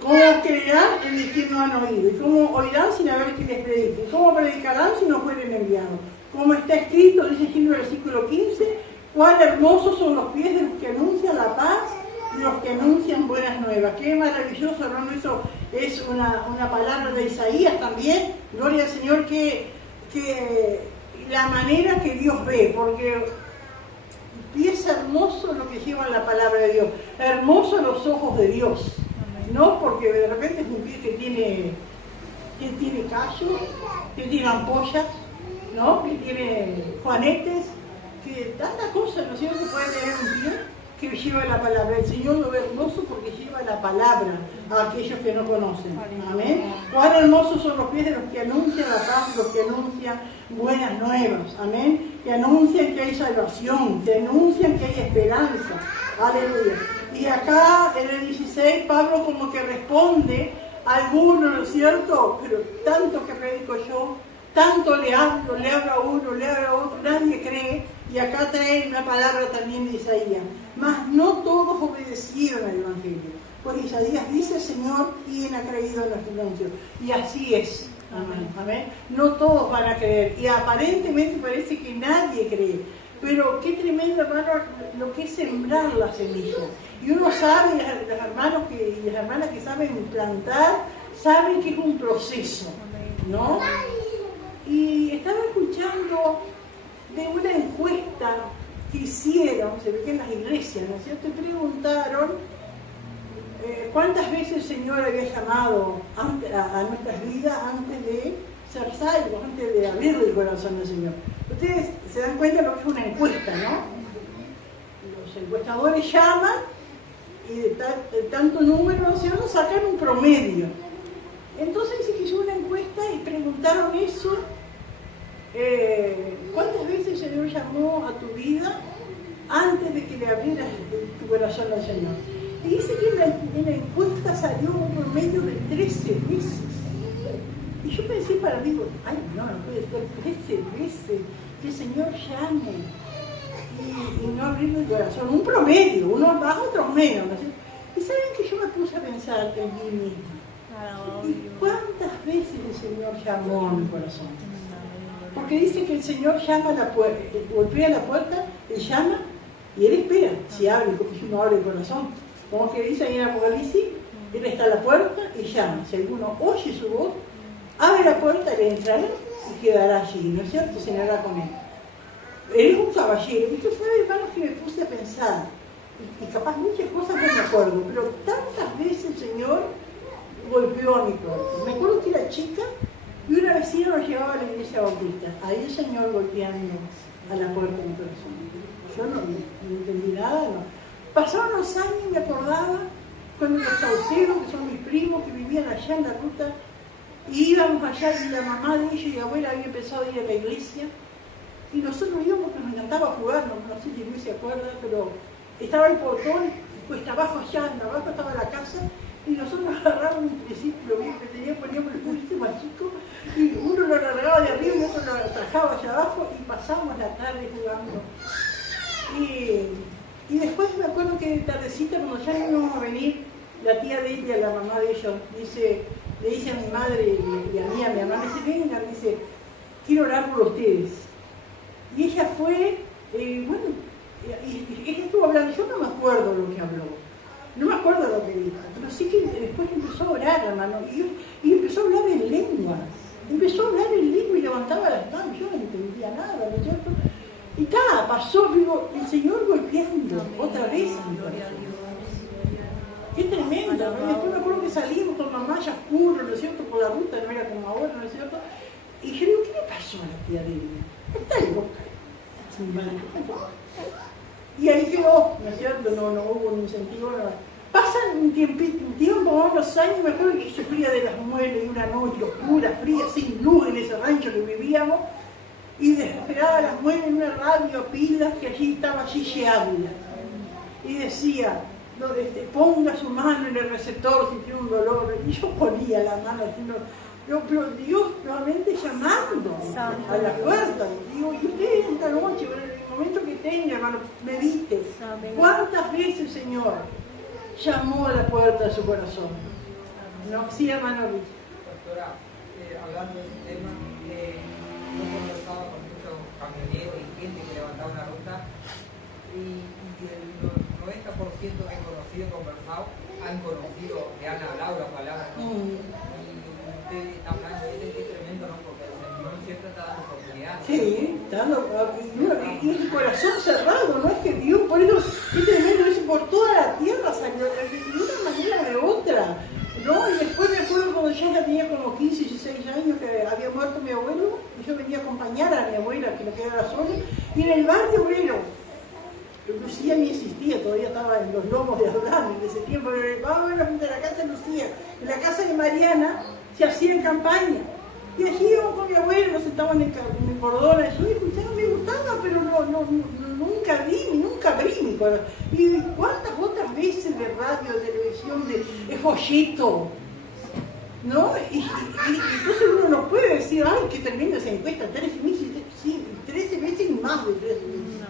¿Cómo creerán en el que no han oído? ¿Y cómo oirán sin haber quien les predique? ¿Y cómo predicarán si no fueren enviados? Como está escrito, dice aquí en el versículo 15, cuán hermosos son los pies de los que anuncian la paz y los que anuncian buenas nuevas. Qué maravilloso, ¿no? Eso es una palabra de Isaías también. Gloria al Señor, que la manera que Dios ve, porque es hermoso lo que lleva la palabra de Dios, hermosos los ojos de Dios. No porque de repente es un pie que tiene callos, que tiene ampollas, ¿no? Que tiene juanetes, que tanta cosa, ¿no es cierto?, que puede tener un pie que lleva la palabra. El Señor lo ve hermoso porque lleva la palabra a aquellos que no conocen. Amén. Cuán hermosos son los pies de los que anuncian la paz, los que anuncian buenas nuevas. Amén. Que anuncian que hay salvación, que anuncian que hay esperanza. Aleluya. Y acá en el 16 Pablo como que responde a algunos, ¿no es cierto? Pero tanto que predico yo, tanto le hablo a uno, le hablo a otro, nadie cree. Y acá trae una palabra también de Isaías. Mas no todos obedecieron al Evangelio. Pues Isaías dice, Señor, ¿quién ha creído en nuestro anuncio? Y así es. Amén. Amén. No todos van a creer. Y aparentemente parece que nadie cree. Pero qué tremendo, hermano, lo que es sembrar la semilla. Y uno sabe, los hermanos y las hermanas que saben plantar, saben que es un proceso, ¿no? Y estaba escuchando de una encuesta que hicieron, se ve que en las iglesias, ¿no es cierto? Y preguntaron cuántas veces el Señor había llamado a nuestras vidas antes de ser salvos, antes de abrir el corazón del Señor. Ustedes se dan cuenta de lo que es una encuesta, ¿no? Los encuestadores llaman y de tanto número, ¿no es cierto?, sacan un promedio. Entonces dice que hizo una encuesta y preguntaron eso. ¿Cuántas veces el Señor llamó a tu vida antes de que le abrieras tu corazón al Señor? Y dice que en la encuesta salió un promedio de 13 veces. Y yo pensé para mí, ay, no puede ser 13 veces que el Señor llame y no abrirle el corazón. Un promedio, unos más, otros menos, ¿no? Y saben que yo me puse a pensar en mí misma. ¿Y cuántas veces el Señor llamó a mi corazón? Porque dice que el Señor llama a la puerta, golpea la puerta, Él llama y Él espera si abre, porque si no abre el corazón. Como que dice ahí en Apocalipsis, Él está a la puerta y llama. Si alguno oye su voz, abre la puerta, le entrará y quedará allí, ¿no es cierto? Cenará con Él. Él es un caballero. Y tú sabes, hermanos, que me puse a pensar, y capaz muchas cosas no me acuerdo, pero tantas veces el Señor golpeó a mi puerta. Me acuerdo que era chica y una vecina nos llevaba a la iglesia bautista. Ahí el Señor golpeando a la puerta de mi corazón. Yo no entendí nada, no. Pasaron los años y me acordaba cuando los sauceros, que son mis primos, que vivían allá en la ruta, y íbamos allá y la mamá de ellos y la abuela había empezado a ir a la iglesia. Y nosotros íbamos porque nos encantaba jugar, no sé si Luis se acuerda, pero estaba el portón, pues abajo allá, abajo estaba la casa, y nosotros agarrábamos un triciclo bien que poníamos el pulito más chico, y uno lo alargaba de arriba y otro lo atrajaba allá abajo, y pasábamos la tarde jugando. Y después me acuerdo que de tardecita, cuando ya íbamos a venir, la tía de ella, la mamá de ellos, le dice a mi madre y a mí, a mi mamá, me dice, venga, dice, quiero orar por ustedes. Y ella fue, bueno, y ella estuvo hablando, yo no me acuerdo lo que habló, no me acuerdo lo que dijo, pero sí que después empezó a orar, hermano, y empezó a hablar en lengua, y levantaba las manos, yo no entendía nada, ¿no es cierto? Y pasó, digo, el Señor golpeando otra vez a mi corazón. Qué tremendo, ¿no? Después me acuerdo que salimos con mamá ya oscuro, ¿no es cierto? Por la ruta, no era como ahora, ¿no es cierto? Y yo digo, ¿qué le pasó a la tía Lidia? Está loca. Y ahí quedó, ¿no es cierto? No hubo un incentivo, nada. Pasan un tiempo, unos años, me acuerdo que sufría de las muelas y una noche oscura, fría, sin luz en ese rancho que vivíamos, y desesperaba las muelas en una radio, pilas, que allí estaba Gigi Ávila. y decía, no, ponga su mano en el receptor si tiene un dolor. Y yo ponía la mano así, pero Dios realmente llamando a la puerta. Digo, y usted esta noche, en el momento que tenga, hermano, medite. ¿Cuántas veces, Señor, llamó a la puerta de su corazón? No, sí, hermano Luis. Pastora, hablando de este tema, yo conversaba con muchos camioneros y gente que levantaba una ruta y el 90% que he conocido, conversado, han conocido, me han hablado la palabra, ¿no? Y usted está hablando, es tremendo, ¿no? Porque el Señor siempre está dando oportunidad. Sí, está dando, y el corazón cerrado, no es que Dios, por eso, es tremendo, eso por toda la tierra salió, de una manera o de otra. ¿No? Y después me acuerdo cuando ya tenía como 15, 16 años que había muerto mi abuelo, y yo venía a acompañar a mi abuela que me quedaba sola, y en el barrio obrero, Lucía ni existía, todavía estaba en los lomos de Abraham en ese tiempo, pero vamos a ver frente a la casa de Lucía, en la casa de Mariana se hacía campaña, y allí íbamos con mi abuelo, nos sentaban en el cordón, y yo escuchaba, me gustaba, pero nunca abrí mi corazón. Y cuántas otras veces de radio, de televisión, de folleto, ¿no? Y entonces uno no puede decir, ay, que termina esa encuesta, 13 veces y más de 13 veces.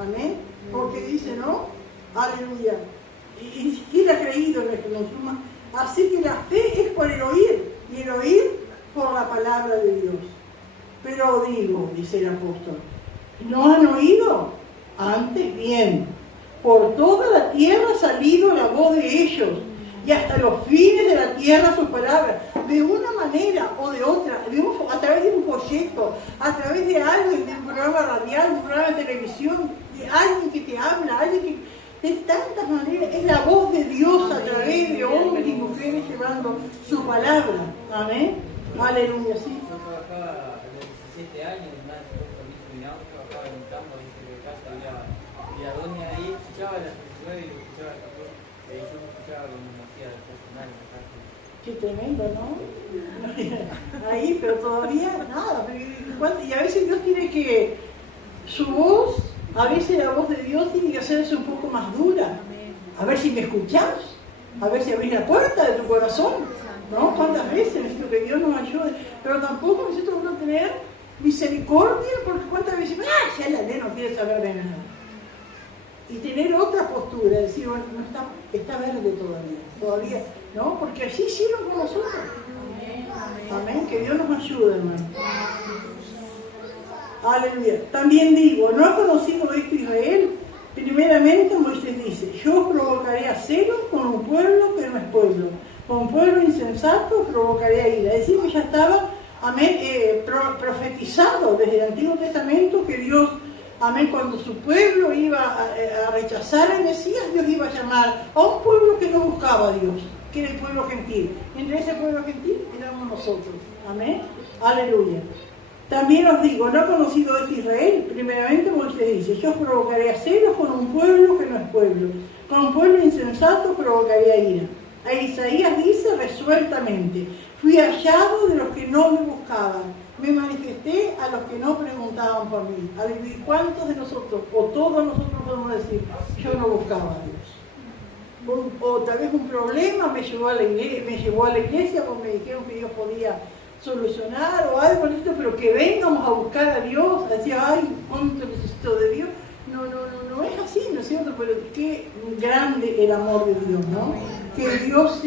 Amén. Porque dice, ¿no? Aleluya. Y ni siquiera ha creído en esto, no. Así que la fe es por el oír, y el oír por la palabra de Dios. Pero digo, dice el apóstol, ¿no han oído? Antes bien, por toda la tierra ha salido la voz de ellos, y hasta los fines de la tierra sus palabras, de una manera o de otra, a través de un folleto, a través de alguien, de un programa radial, de un programa de televisión, de alguien que te habla, alguien que de tantas maneras, es la voz de Dios a través de hombres y mujeres llevando su palabra. Amén. Aleluya, sí. Yo trabajaba a los 17 años, más permiso de auto, trabajaba en un campo, dice que de casa había, y la doña ahí escuchaba las 19 y escuchaba el 14, y yo no escuchaba cuando me hacía el personal en la casa. Qué tremendo, ¿no? Ahí, pero todavía nada. Y a veces Dios tiene que, su voz, a veces la voz de Dios tiene que hacerse un poco más dura. A ver si me escuchás, a ver si abrís la puerta de tu corazón, ¿no? ¿Cuántas veces necesito que Dios nos ayude? Pero tampoco necesito uno tener misericordia, porque cuántas veces, ya la ley no quiere saber de nada. Y tener otra postura, decir, bueno, no está verde todavía, ¿no? Porque así hicieron con nosotros. Amén, que Dios nos ayude, hermano. Aleluya. También digo, ¿no ha conocido esto Israel? Primeramente Moisés dice, yo os provocaré a celos con un pueblo que no es pueblo, con un pueblo insensato provocaré a ira. Es decir, que ya estaba, amén, profetizado desde el Antiguo Testamento que Dios, amén, cuando su pueblo iba a rechazar al Mesías, Dios iba a llamar a un pueblo que no buscaba a Dios, que era el pueblo gentil. Entre ese pueblo gentil éramos nosotros. Amén. Aleluya. También os digo, ¿no ha conocido esto Israel? Primeramente Moisés dice, yo os provocaré a celos con un pueblo que no es pueblo, con un pueblo insensato provocaré a ira. A Isaías dice resueltamente, fui hallado de los que no me buscaban, me manifesté a los que no preguntaban por mí. ¿Y cuántos de nosotros, o todos nosotros podemos decir, yo no buscaba a Dios? O tal vez un problema me llevó a la iglesia, porque me dijeron que Dios podía solucionar o algo de esto, pero que vengamos a buscar a Dios, a decir, ay, cuánto necesito de Dios. No es así, ¿no es cierto? Pero qué grande el amor de Dios, ¿no? Que Dios,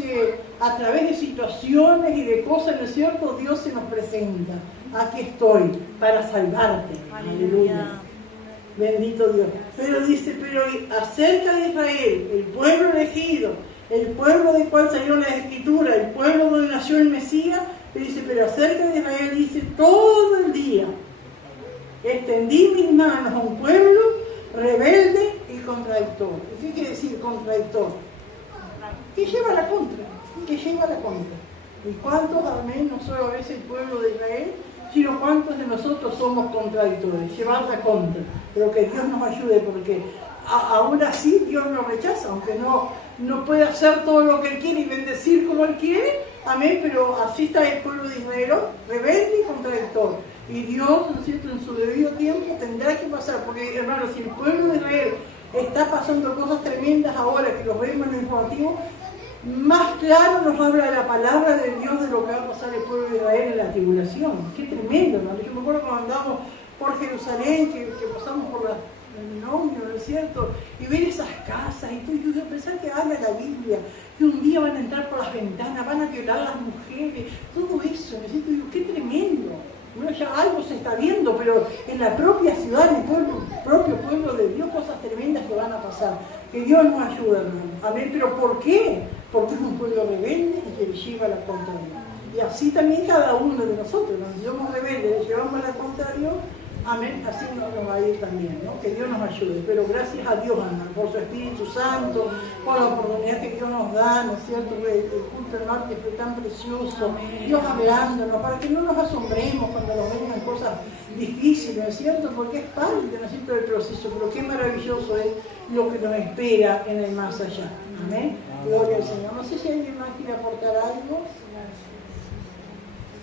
a través de situaciones y de cosas, ¿no es cierto? Dios se nos presenta. Aquí estoy para salvarte. Aleluya. Bendito Dios. Pero dice, pero acerca de Israel, el pueblo elegido, el pueblo del cual salió la Escritura, el pueblo donde nació el Mesías, dice, pero acerca de Israel dice, todo el día extendí mis manos a un pueblo rebelde y contradictor. ¿Qué quiere decir contradictor? Que lleva a la contra, ¿Y cuántos, amén, no solo a veces el pueblo de Israel, sino cuántos de nosotros somos contradictores, llevar la contra? Pero que Dios nos ayude, porque aún así Dios nos rechaza, aunque no puede hacer todo lo que Él quiere y bendecir como Él quiere, amén, pero así está el pueblo de Israel, rebelde y contradictor. Y Dios, ¿no es cierto?, en su debido tiempo tendrá que pasar, porque hermanos, si el pueblo de Israel está pasando cosas tremendas ahora que los vemos en el informativo, más claro nos habla la palabra de Dios de lo que va a pasar el pueblo de Israel en la tribulación. Qué tremendo, ¿no? Yo me acuerdo cuando andábamos por Jerusalén, que pasamos por el nombre, ¿no es cierto? Y ver esas casas y todo, y yo pensar que habla la Biblia, que un día van a entrar por las ventanas, van a violar a las mujeres, todo eso, ¿no es cierto? Y digo, qué tremendo. Bueno, ya algo se está viendo, pero en la propia ciudad, en el propio pueblo de Dios, cosas tremendas que van a pasar. Que Dios nos ayude, hermano. Amén. ¿Pero por qué? Porque es un pueblo rebelde y que le lleva la contra Dios. Y así también cada uno de nosotros, ¿no? Si somos rebeldes, le llevamos la contra Dios, amén, así nos va a ir también, ¿no? Que Dios nos ayude. Pero gracias a Dios, hermano, por su Espíritu Santo, por la oportunidad que Dios nos da, ¿no es cierto? El culto del martes fue tan precioso, Dios hablándonos, para que no nos asombremos cuando nos vengan cosas difíciles, ¿no es cierto? Porque es parte, ¿no es cierto?, del proceso, pero qué maravilloso es lo que nos espera en el más allá. Amén. Gloria al Señor. No sé si alguien más quiere aportar algo.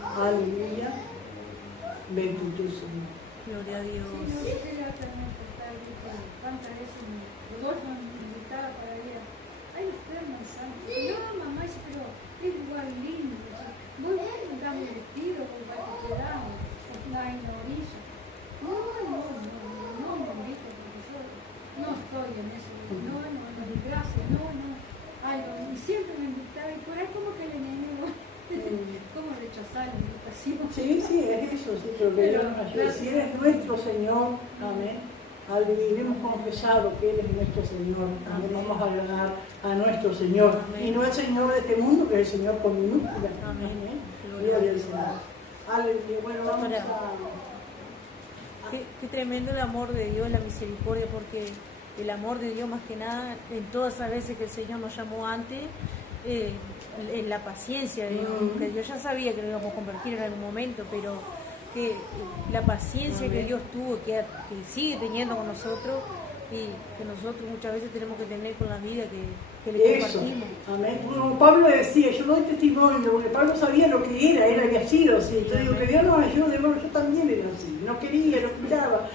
Aleluya. Bendito Señor. Gloria a Dios. ¿Cuántas veces Rodolfo me invitaba para ir a... Ay, espera un mensaje. No, mamá, dice, pero es igual lindo. Voy a comprarme el vestido para que quedamos en la orilla. No, me invito porque yo no estoy en eso. No, gracias, no. Ay, y siempre me invitaba y por ahí como que el enemigo, ¿cómo rechazar la invitación? Sí, es eso, sí, pero que Dios nos ayude. Si Él es nuestro Señor, amén. Al vivir hemos confesado que Él es nuestro Señor, también vamos a agradar a nuestro Señor. Amén. Y no el Señor de este mundo, que es el Señor con minúscula. Amén. Gloria al Señor. Aleluya. Bueno, vamos a... Qué tremendo el amor de Dios, la misericordia, porque el amor de Dios más que nada, en todas las veces que el Señor nos llamó antes, en la paciencia de Dios, que Dios ya sabía que lo íbamos a convertir en algún momento, pero que la paciencia que Dios tuvo, que sigue teniendo con nosotros, y que nosotros muchas veces tenemos que tener con la vida que le compartimos. Amén. Como Pablo decía, yo doy testimonio, porque Pablo sabía lo que era, él había sido así. Yo digo que Dios nos ayude, bueno, yo también era así, no quería, no esperaba.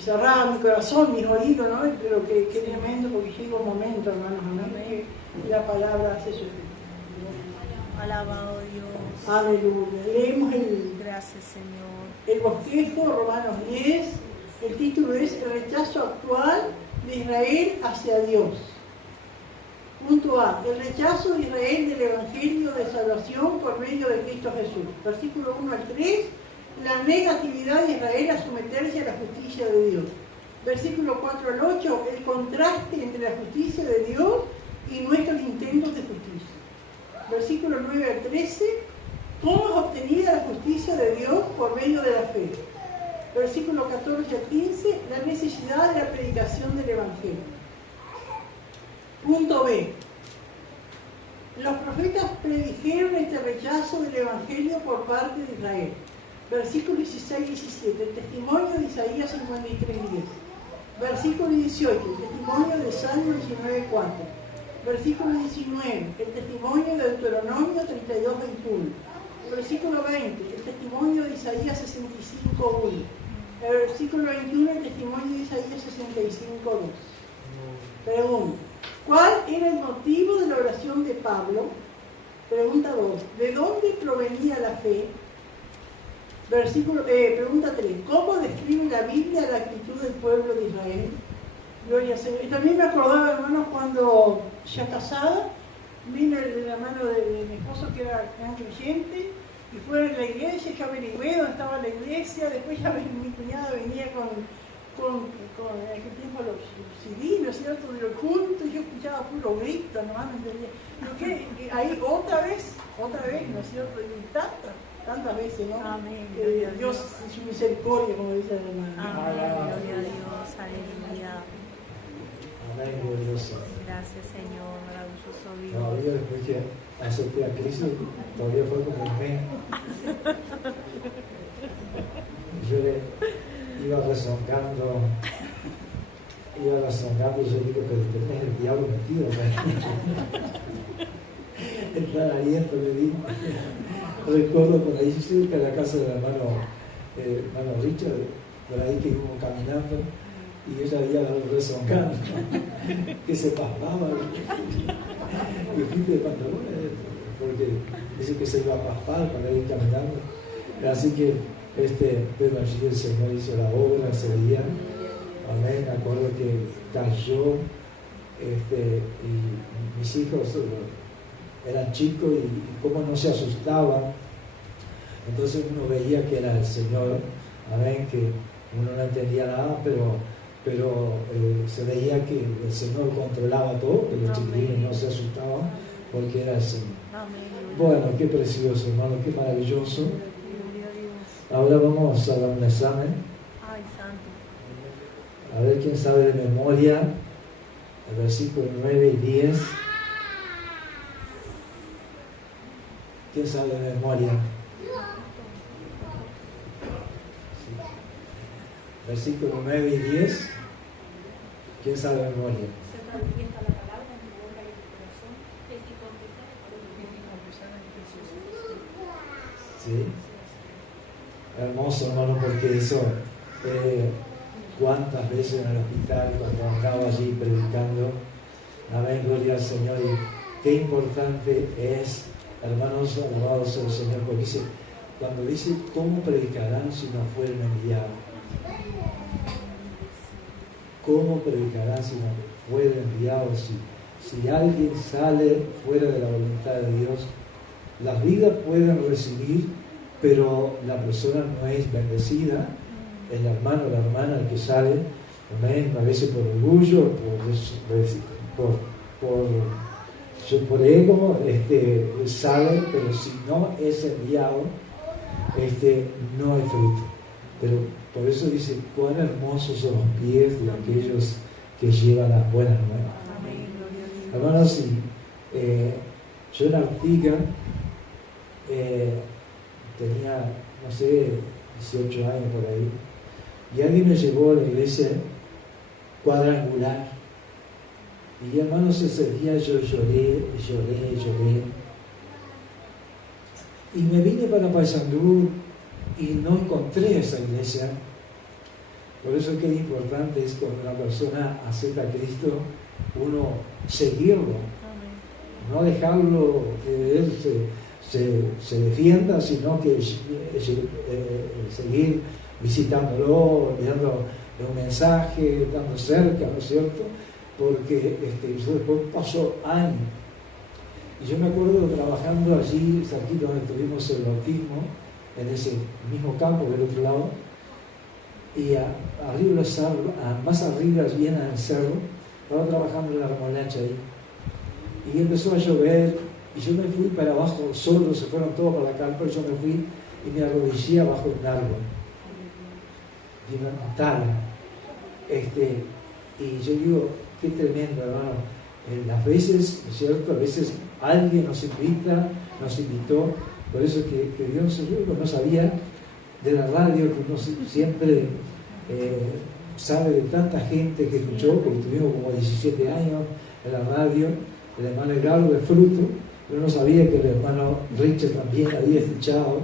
Cerraba mi corazón, mis oídos, ¿no? Pero que tremendo, porque llega un momento, hermanos, amén, que la palabra hace su efecto. Alabado Dios. Aleluya. Leemos Gracias, Señor. El bosquejo, Romanos 10. El título es El rechazo actual de Israel hacia Dios. Punto A. El rechazo de Israel del Evangelio de salvación por medio de Cristo Jesús. Versículo 1 al 3. La negatividad de Israel a someterse a la justicia de Dios. Versículo 4 al 8, el contraste entre la justicia de Dios y nuestros intentos de justicia. Versículo 9 al 13, cómo es obtenida la justicia de Dios por medio de la fe. Versículo 14 al 15, la necesidad de la predicación del Evangelio. Punto B. Los profetas predijeron este rechazo del Evangelio por parte de Israel. Versículo 16 y 17, el testimonio de Isaías 53, 10. Versículo 18, el testimonio de Salmo 19, 4. Versículo 19, el testimonio de Deuteronomio 32, 21. Versículo 20, el testimonio de Isaías 65, 1. El versículo 21, el testimonio de Isaías 65, 2. Pregunta, ¿cuál era el motivo de la oración de Pablo? Pregunta 2, ¿de dónde provenía la fe? Pregunta 3. ¿Cómo describe la Biblia la actitud del pueblo de Israel? Gloria al Señor. Y también me acordaba, hermanos, cuando ya casada, vine de la mano de mi esposo, que era gran creyente, y fue a la iglesia, yo averigüé dónde estaba la iglesia, después ya mi cuñada venía con en aquel tiempo los CD, ¿no es cierto?, de los cultos, y yo escuchaba puro grito, nomás no entendía. ¿Qué? Ahí otra vez, ¿no es cierto?, y tantas veces, ¿no? Amén. Dios y su misericordia, como dice el hermano. Amén. Gloria a Dios. Aleluya. Amén, glorioso. Gracias, Señor. Maravilloso Dios. Todavía después que acepté a Cristo, todavía fue como un mes. Yo le iba rezongando, y yo digo, pero tenés el diablo metido, ¿no? El gran aliento le di. Recuerdo por ahí cerca de la casa del hermano Richard, por ahí que íbamos caminando, y ella había dado rezongando, que se paspaba. Y quite de pantalones, porque dice que se iba a paspar para ir caminando. Así que, pero allí el Señor hizo la obra ese día. Amén. Me acuerdo que cayó, y mis hijos eran chicos y cómo no se asustaban. Entonces uno veía que era el Señor, amén, que uno no entendía nada, pero se veía que el Señor controlaba todo, que los chiquillos no se asustaban porque era el Señor. Bueno, qué precioso, hermano, qué maravilloso. Ahora vamos a dar un examen. A ver quién sabe de memoria el versículo 9 y 10. ¿Quién sabe de memoria? Versículo 9 y 10. ¿Quién sabe de memoria? Sí. Hermoso, hermano, porque eso, cuántas veces en el hospital, cuando andaba allí predicando, amén, gloria al Señor, y qué importante es, hermanos, alabados sea el Señor, porque dice, cuando dice, ¿cómo predicarán si no fueren enviados? ¿Cómo predicarán si no fueren enviados? Si alguien sale fuera de la voluntad de Dios, las vidas pueden recibir, pero la persona no es bendecida. El hermano o la hermana el que sale, amén, a veces por orgullo, por ego, sale, pero si no es enviado, no hay fruto. Pero por eso dice, cuán hermosos son los pies de aquellos que llevan las buenas nuevas. Hermanos, yo en Artigas tenía, no sé, 18 años por ahí, y alguien me llevó a la iglesia cuadrangular. Y hermanos, ese día yo lloré. Y me vine para Paysandú y no encontré esa iglesia. Por eso que es importante es cuando una persona acepta a Cristo, uno seguirlo, no dejarlo que él se defienda, sino que seguir visitándolo, enviando un mensaje, dando cerca, ¿no es cierto? Porque después pasó años. Y yo me acuerdo trabajando allí, aquí donde tuvimos el bautismo, en ese mismo campo del otro lado, y arriba más arriba, bien en el cerro, estaba trabajando en la remolacha ahí. Y empezó a llover, y yo me fui para abajo, solo se fueron todos para la campa, y yo me fui y me arrodillé abajo de un árbol, de una tala. Y yo digo, qué tremendo, hermano. Las veces, ¿no es cierto? A veces alguien nos invitó, por eso que Dios, yo no sabía de la radio, que uno siempre sabe de tanta gente que escuchó, porque tuvimos como 17 años en la radio, el hermano Edgardo de Fruto, pero no sabía que el hermano Richard también había escuchado.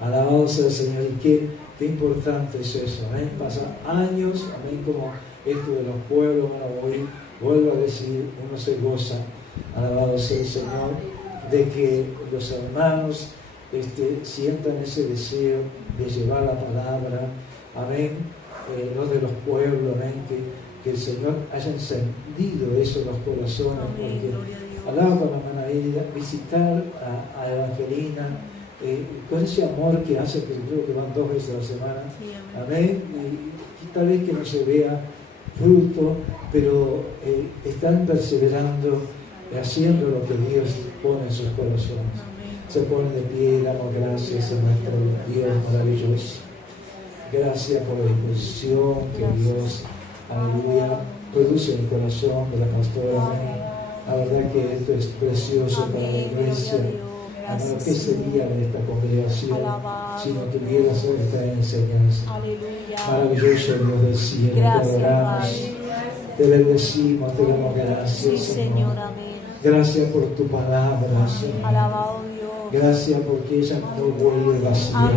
Alabado sea el Señor, y qué importante es eso, amén. Pasan años, amén, como esto de los pueblos, hoy vuelvo a decir, uno se goza, alabado sea el Señor, de que los hermanos sientan ese deseo de llevar la palabra, amén, los de los pueblos, amén, que el Señor haya encendido eso en los corazones, porque hablaba con la hermana ella, visitar a Evangelina, con ese amor que hace, que creo que van 2 veces a la semana, amén, y tal vez que no se vea fruto, pero están perseverando, haciendo lo que Dios pone en sus corazones. Se ponen de pie y damos gracias a nuestro Dios maravilloso. Gracias por la disposición que Dios, aleluya, produce en el corazón de la pastora. Amén. La verdad que esto es precioso para la iglesia. Amén. ¿Qué sería de esta congregación si no tuviera esta enseñanza? Maravilloso Dios del cielo, te adoramos, te bendecimos, te damos gracias, Señor. Gracias por tu palabra, Señor. Gracias porque ella no vuelve vacía.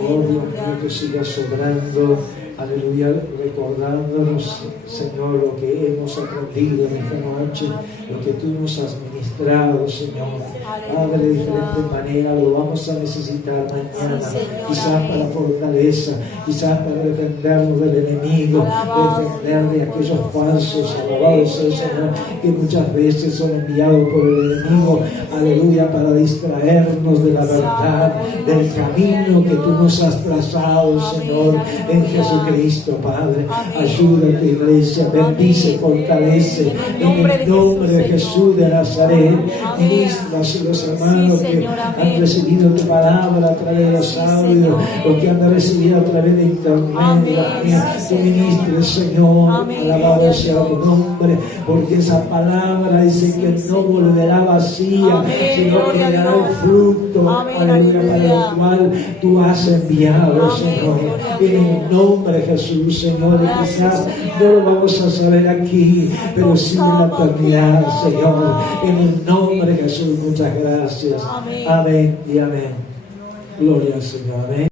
Oh Dios mío, que sigas sobrando aleluya, recordándonos, Señor, lo que hemos aprendido en esta noche, lo que tú nos has ministrado, Señor. Padre, de diferente manera lo vamos a necesitar mañana, quizás para fortaleza, quizás para defendernos del enemigo, defender de aquellos falsos, alabado sea el Señor, que muchas veces son enviados por el enemigo, aleluya, para distraernos de la verdad, del camino que tú nos has trazado, Señor, en Jesucristo, Padre. Ayuda a tu iglesia, bendice, fortalece, en el nombre de Jesús de Nazaret. Ministra a los hermanos que han recibido tu palabra a través de los audios, los que han recibido a través de internet, que ministre, Señor, alabado sea tu nombre, porque esa palabra dice que no volverá vacía, sino que dará el fruto, aleluya, para lo cual tú has enviado, Señor, en el nombre de Jesús, Señor. Y quizás no lo vamos a saber aquí, pero sí en la eternidad, Señor, en el nombre de Jesús. Muchas gracias. Amén y amén. Gloria al Señor. Amén.